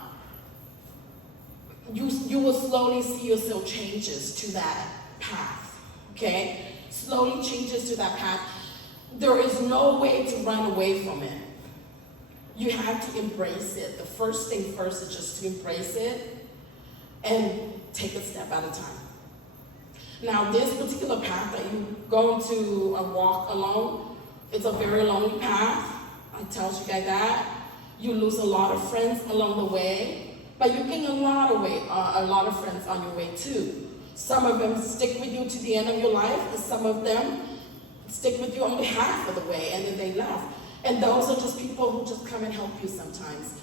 you will slowly see yourself changes to that path, okay? Slowly changes to that path. There is no way to run away from it. You have to embrace it. The first thing first is just to embrace it and take a step at a time. Now, this particular path that you're going to walk alone, it's a very lonely path. I tell you guys that. You lose a lot of friends along the way, but you gain a lot of friends on your way too. Some of them stick with you to the end of your life, and some of them stick with you only half of the way, and then they left. And those are just people who just come and help you sometimes.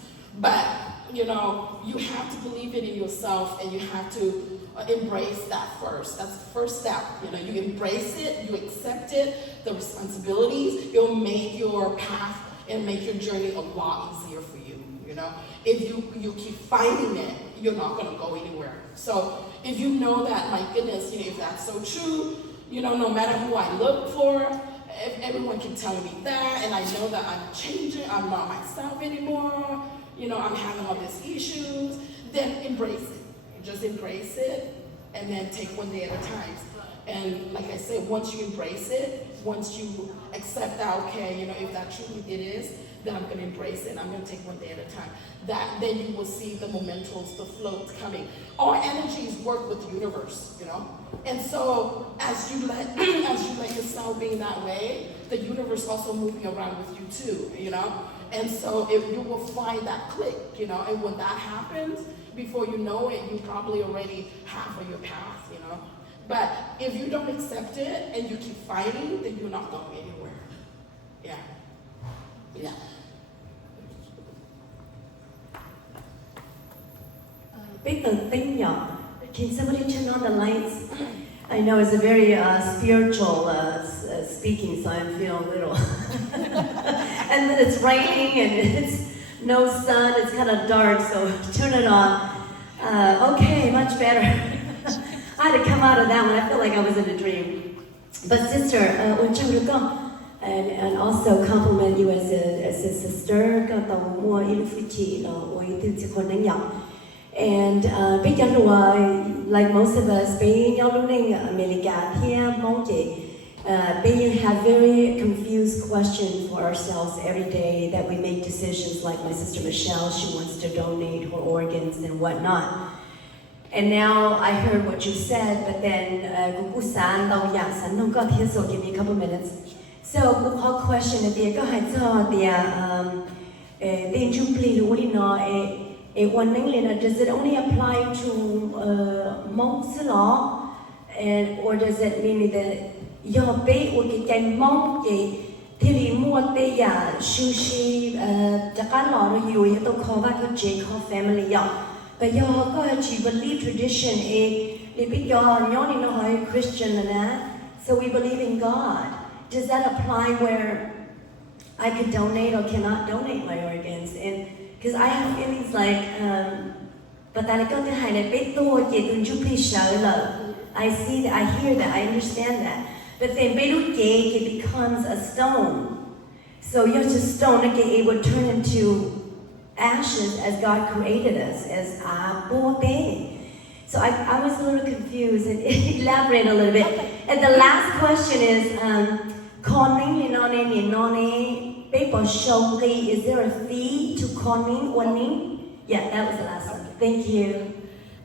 But, you have to believe it in yourself, and you have to embrace that first. That's the first step. You embrace it, you accept it, the responsibilities. It'll make your path and make your journey a lot easier for you. If you keep fighting it, you're not going to go anywhere. So if you know that, my goodness, if that's so true, no matter who I look for, if everyone keeps telling me that, and I know that I'm changing, I'm not myself anymore, I'm having all these issues, then embrace it. Just embrace it, and then take one day at a time. And like I said, once you embrace it, once you accept that, okay, if that truly it is, then I'm going to embrace it. I'm going to take one day at a time. Then you will see the momentals, the floats coming. All energies work with the universe, And so as you let yourself be that way, the universe also moving around with you too, And so if you will find that click, And when that happens, before you know it, you probably already halfway your path, But if you don't accept it and you keep fighting, then you're not going anywhere. Yeah. Big thing, can somebody turn on the lights? I know it's a very spiritual speaking, so I feel a little. And it's raining and it's no sun, it's kind of dark, so turn it on. Okay, much better. I had to come out of that one. I feel like I was in a dream. But sister, and also compliment you as a sister. And like most of us, being have very confused questions for ourselves every day that we make decisions. Like my sister Michelle, she wants to donate her organs and whatnot. And now I heard what you said, but then so give me a couple minutes. So the question is the does it only apply to monks law, or does it mean that your bait will get monk sushi family but you believe tradition Christian so we believe in God. Does that apply where I could donate or cannot donate my organs? And because I have feelings like I see that, I hear that, I understand that. But then it becomes a stone. So you're just stone, it would turn into ashes as God created us, as So I was a little confused and elaborate a little bit. And the last question is, is there a fee to conning warning? Yeah, that was the last one. Thank you.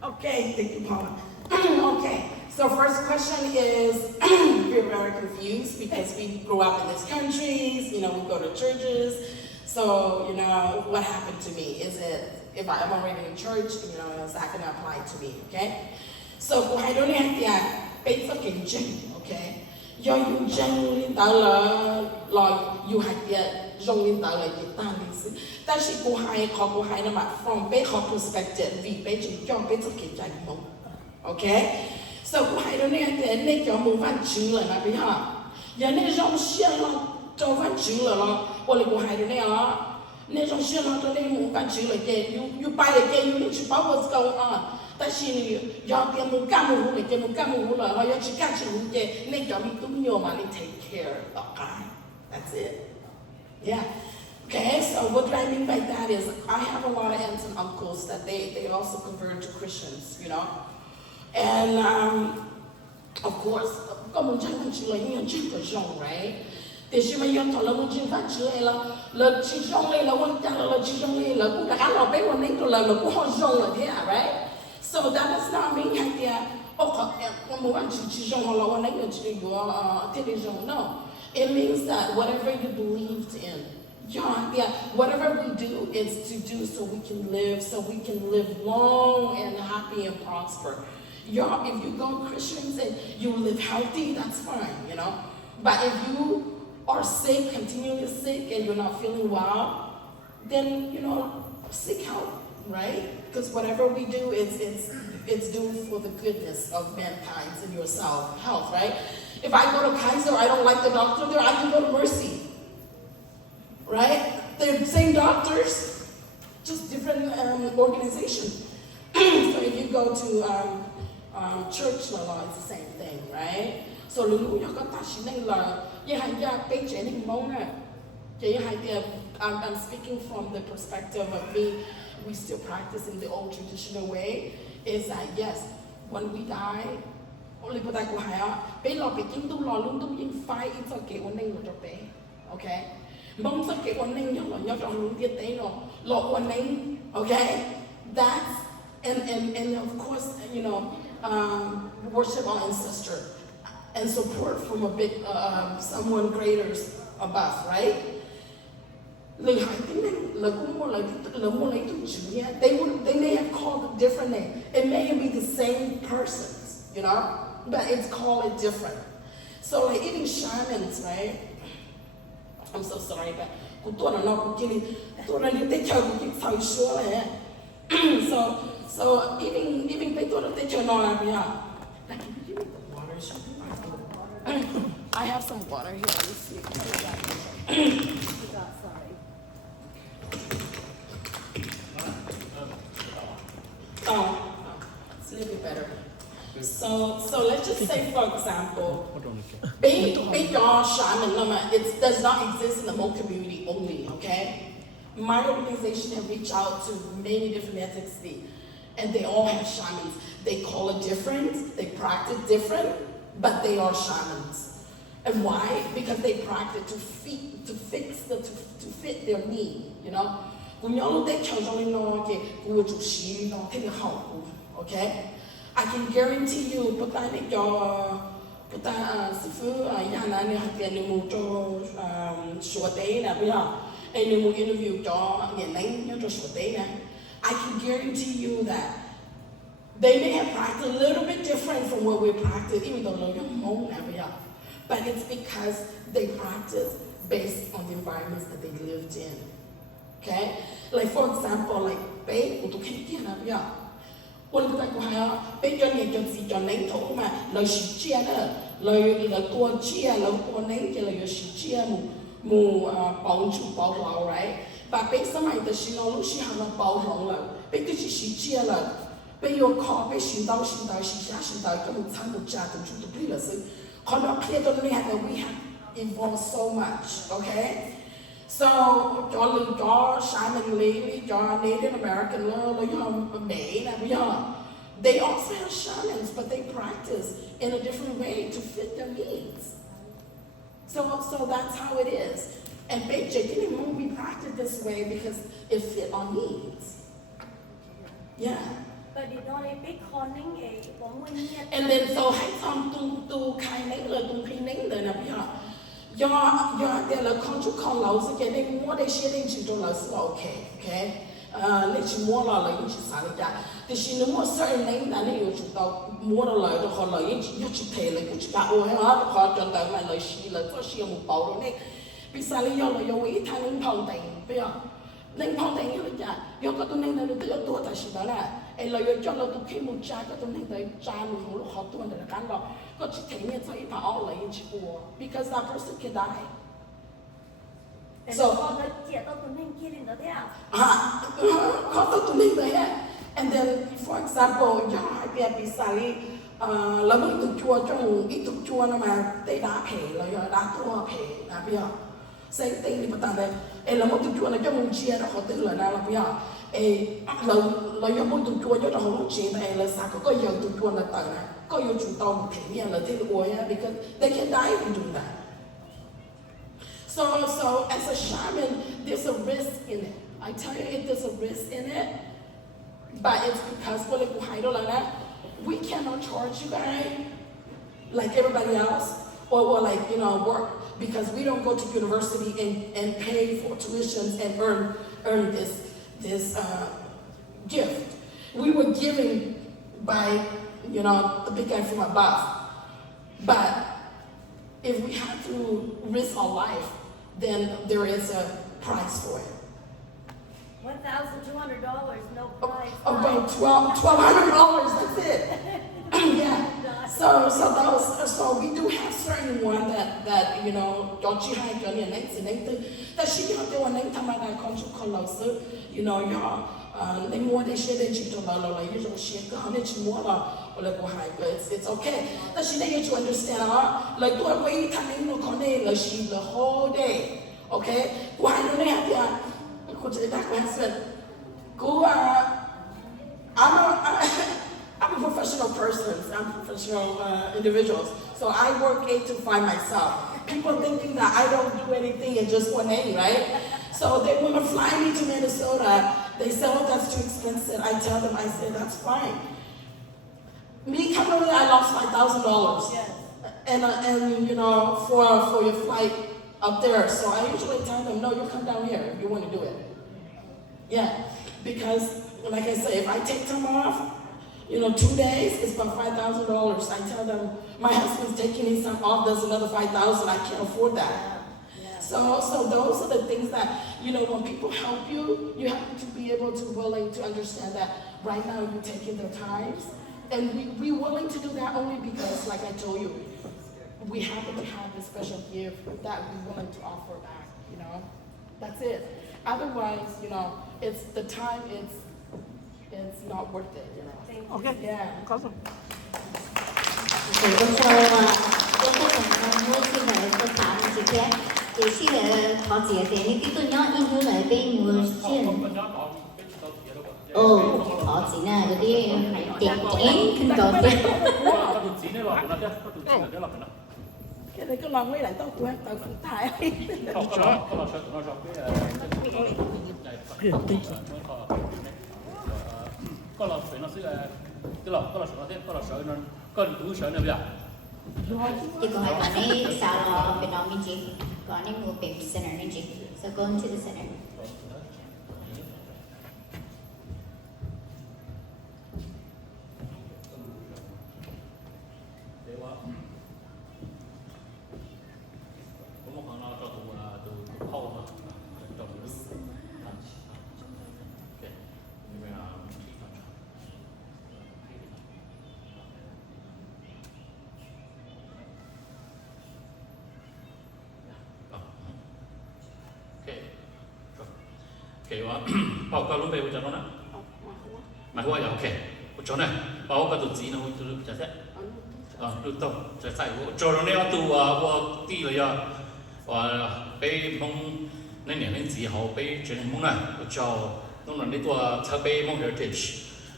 Okay, thank you, Paula. Okay, so first question is, we're very confused because we grew up in these countries, we go to churches. So, what happened to me? Is if I'm already in church, you know, is that going to apply to me, okay? So, I don't have the base of kitchen, okay? You're using you have the dùng tờ lại Việt Nam lịch sử. Ta chỉ cô hai nó mà from base of perspective vì base chỉ cho base of kitchen mong, okay? So, cô hai đó này thì nên cho một văn chữ là nó bị hả? Giờ nên dùng xe nó cho văn chữ là nó, hoặc là cô hai đó này à? Nên dùng xe nó cho nên một văn chữ là cái you buy the game, you need to know what's going on. Ta chỉ giờ cái một cam một là cái một cam một là họ giờ chỉ cam chỉ một cái nên cho mình cũng nhiều mà nên take care of cái. That's it. Yeah. Okay, so what do I mean by that is I have a lot of aunts and uncles that they also converted to Christians, you know. And of course, có một trăm phần chữ là những chữ của dòng, right? Thì khi mà yon thọ là một chữ phát chữ là chữ dòng này là quan trọng là chữ dòng này là cũng đã là bé quan nên là cũng họ dòng là thế à, right? So that does not mean that có một anh chữ dòng là quan nên là chữ của thế dòng, no. It means that whatever you believed in, whatever we do is to do so we can live long and happy and prosper. If you go Christians and you live healthy, that's fine, you know. But if you are sick, continually sick, and you're not feeling well, then you know, seek help, right? Because whatever we do, it's due for the goodness of mankind and yourself, health, right? If I go to Kaiser, I don't like the doctor there, I can go to Mercy, right? They're the same doctors, just different organization. So if you go to church law, it's the same thing, right? So lulu yo got tashi neng la ye hai ya pe che ning mong na ye hai dia I'm speaking from the perspective of me. We still practice in the old traditional way. Is that yes, when we die, only put that go higher. Pe lo pe king tu lo lung tu yin fai it's okay one neng lo pe, okay? Mong sa ke one neng yo lo yo lung dia te lo one neng, okay? That's and of course you know. Worship our ancestor and support from a bit someone greater above, right? They may have called it different name. It may be the same persons, you know, but it's called it different. So like even shamans, right? I'm so sorry, but so even people that they don't know like can you give me the water? I have some water here. Let me see. It's a little bit better. So let's just say, for example, being shaman, it does not exist in the Hmong community only, okay? My organization have reached out to many different ethnicities, and they all have shamans. They call it different, they practice different, but they are shamans. And why? Because they practice to fit their need, you know? Okay? I can guarantee you, interview I can guarantee you that they may have practiced a little bit different from what we practice, even though they're Hmong area. But it's because they practice based on the environments that they lived in. Okay? Like for example, like bé của tụi kia là bây giờ. Quân của ta của hai bé cho nhiều cho nấy thổ mà lời sĩ chia đó, lời tua chia, lời tua nấy thì lời sĩ chia mù bóng chủ bóng lầu, right? Và bé sớm mai từ khi nó lúc khi họ bóng lầu là bé cứ chỉ sĩ chia là bé yêu khó bé xin đau sĩ cái một tháng một cha từ chúng tôi biết là sự họ nó clear to me that we have evolved so much, okay? So cho lưng cho shaman lý cho Native American lý cho Mỹ là bây giờ they also have shamans but they practice in a different way to fit their needs. So that's how it is. And basically we practice this way because it fit our needs. Yeah. And then so hãy xong tu khai nấy lời tu khi nấy lời nào bây giờ do để là con chú con lâu sẽ cái này mua đây xe đây chỉ cho là ok, okay. 你去摸了了，你去啥的家，但是你摸事儿你那你又知道摸了了就好了，你去又去赔了，又去打我哈，好转到买了洗了，做洗冇包了你，比啥你要了要一趟能碰定，不要。nên phong thành như vậy giờ có tôi nên là tự tôi ta chỉ đó là ấy là cho nó tôi khi một cha có tôi nên tới cha mình một lúc họ tôi là cán đó có chỉ thấy như vậy mà all lấy chỉ của because that person can die so có tôi nên tới and then for example giờ hai bé bị sali là mấy tục chua trong ít tục chua nó mà để đá phê là giờ đá tua phê là bây giờ same thing đi bắt đầu này là một tục chua là cho mình chia nó họ tự là nào là bây giờ là do một tục chua cho nó không chia này là sao có nhiều tục chua là tự này có nhiều chủ tàu thể hiện là thế của ya because they can die if you do that so as a shaman there's a risk in it I tell you there's a risk in it but it's because what like we cannot charge you guys like everybody else or like work because we don't go to university and pay for tuitions and earn this gift. We were giving by the big guy from above. But if we have to risk our life, then there is a price for it. $1,200, no price. About $1,200, that's it. Yeah. So we do have certain one that cho chị hai cho nên nên từ ta chỉ cho tôi nên tham gia con chúc con lão sư nên mua để share để chỉ cho lão như trong share cái họ nên chỉ mua là của hai it's okay ta chỉ nên you understand là tôi quay tham nên nó con này là chỉ là whole day okay của hai nó này thì cô chỉ đặt cái husband cô I'm a professional person. I'm professional individuals. So I work 8 to 5 myself. People thinking that I don't do anything and just 180, right? So they want to fly me to Minnesota. They say, oh, that's too expensive. I tell them, I say, that's fine. Me coming over, I lost $5,000. Yes. And for your flight up there. So I usually tell them, no, you come down here if you want to do it. Yeah, because like I say, if I take time off, 2 days, it's about $5,000. I tell them, my husband's taking me some off, there's another $5,000, I can't afford that. Yeah. So those are the things that, when people help you, you have to be able to willing to understand that right now you're taking their times. And we're willing to do that only because, like I told you, we happen to have this special gift that we're willing to offer back, That's it. Otherwise, it's the time, it's not worth it, Okay. Yeah. Thì con sau con mua xin là con thả một cái thì xin là họ chỉ để những cái tôi nhớ in như là bên mua xin họ chỉ là cái đi hãy tiền kinh đầu tiên cái này cứ lòng mấy lại tao quên tao cũng thải có là phải nó sẽ là có là sợ thế có là sợ nó có đủ sợ nữa bây giờ thì còn cái này sao là bên đó mình chỉ còn này mua baby center này chỉ so go into the center kểว่าพอก็รู้ไปว่าจะโน่นนะหมายว่าอย่างโอเคกูชนเนี่ยพอก็ตัวจีนนะกูจะเสร็จดูต้องจะใส่กูโจรเนี่ยตัวว่าตีเลยว่าไปมองในเนี่ยในจีเขาไปเจนมองน่ะกูจะตรงนั้นในตัวถ้าไปมอง heritage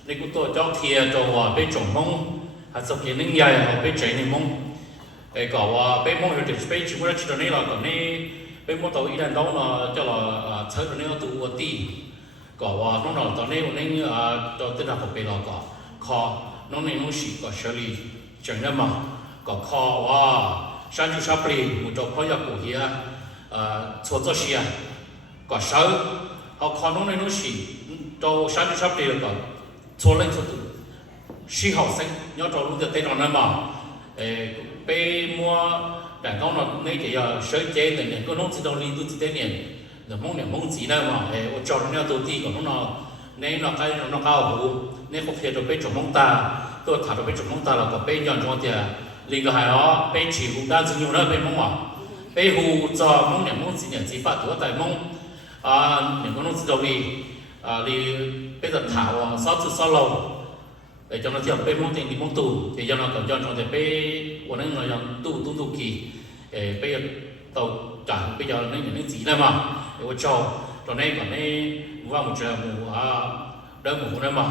ในกูตัวเจ้าเทียตัวว่าไปจงมองหาสกิลนิ่งใหญ่เขาไปเจนในมองไปก่อว่าไปมอง heritage ไปชิมว่าชิโนนี่เราก่อนนี่bên một tàu ý đàn đó là cho là chơi rồi nếu tụ ti có và nó nào tao nên nên tao tên là học về là có kho nó nên nó chỉ có xử lý chẳng ra mà có kho và sáng chủ sắp đi một chỗ khó nhập của kia số cho xia có sáu họ kho nó nên nó chỉ cho sáng đi sắp đi được rồi số lên số từ suy học sinh nhớ cho lúc tên nó nằm mà bé mua đàn con nó nên chỉ sới chế từ những cái nông chỉ đâu đi tu chỉ tên liền rồi mong chỉ nào mà ở cho nó đầu tiên của nó nên nó cái nó cao hữu nên không phải được bé chồng mong ta tôi thả được bé chồng mong ta là có bé nhọn cho thì liền cái hai đó bé chỉ hữu đa nhiều nữa bé mong mà bé hữu cho mong chỉ nhận chỉ phát tuổi tại mong những cái nông chỉ đâu đi đi bây giờ thảo sáu lâu để cho nó theo bé mong tiền đi mong tù thì cho nó còn cho thì bé của nó là tu kỳ bây giờ tàu trả bây giờ nó những cái gì này mà để cho nên còn đây vào một trường mùa đỡ mùa này mà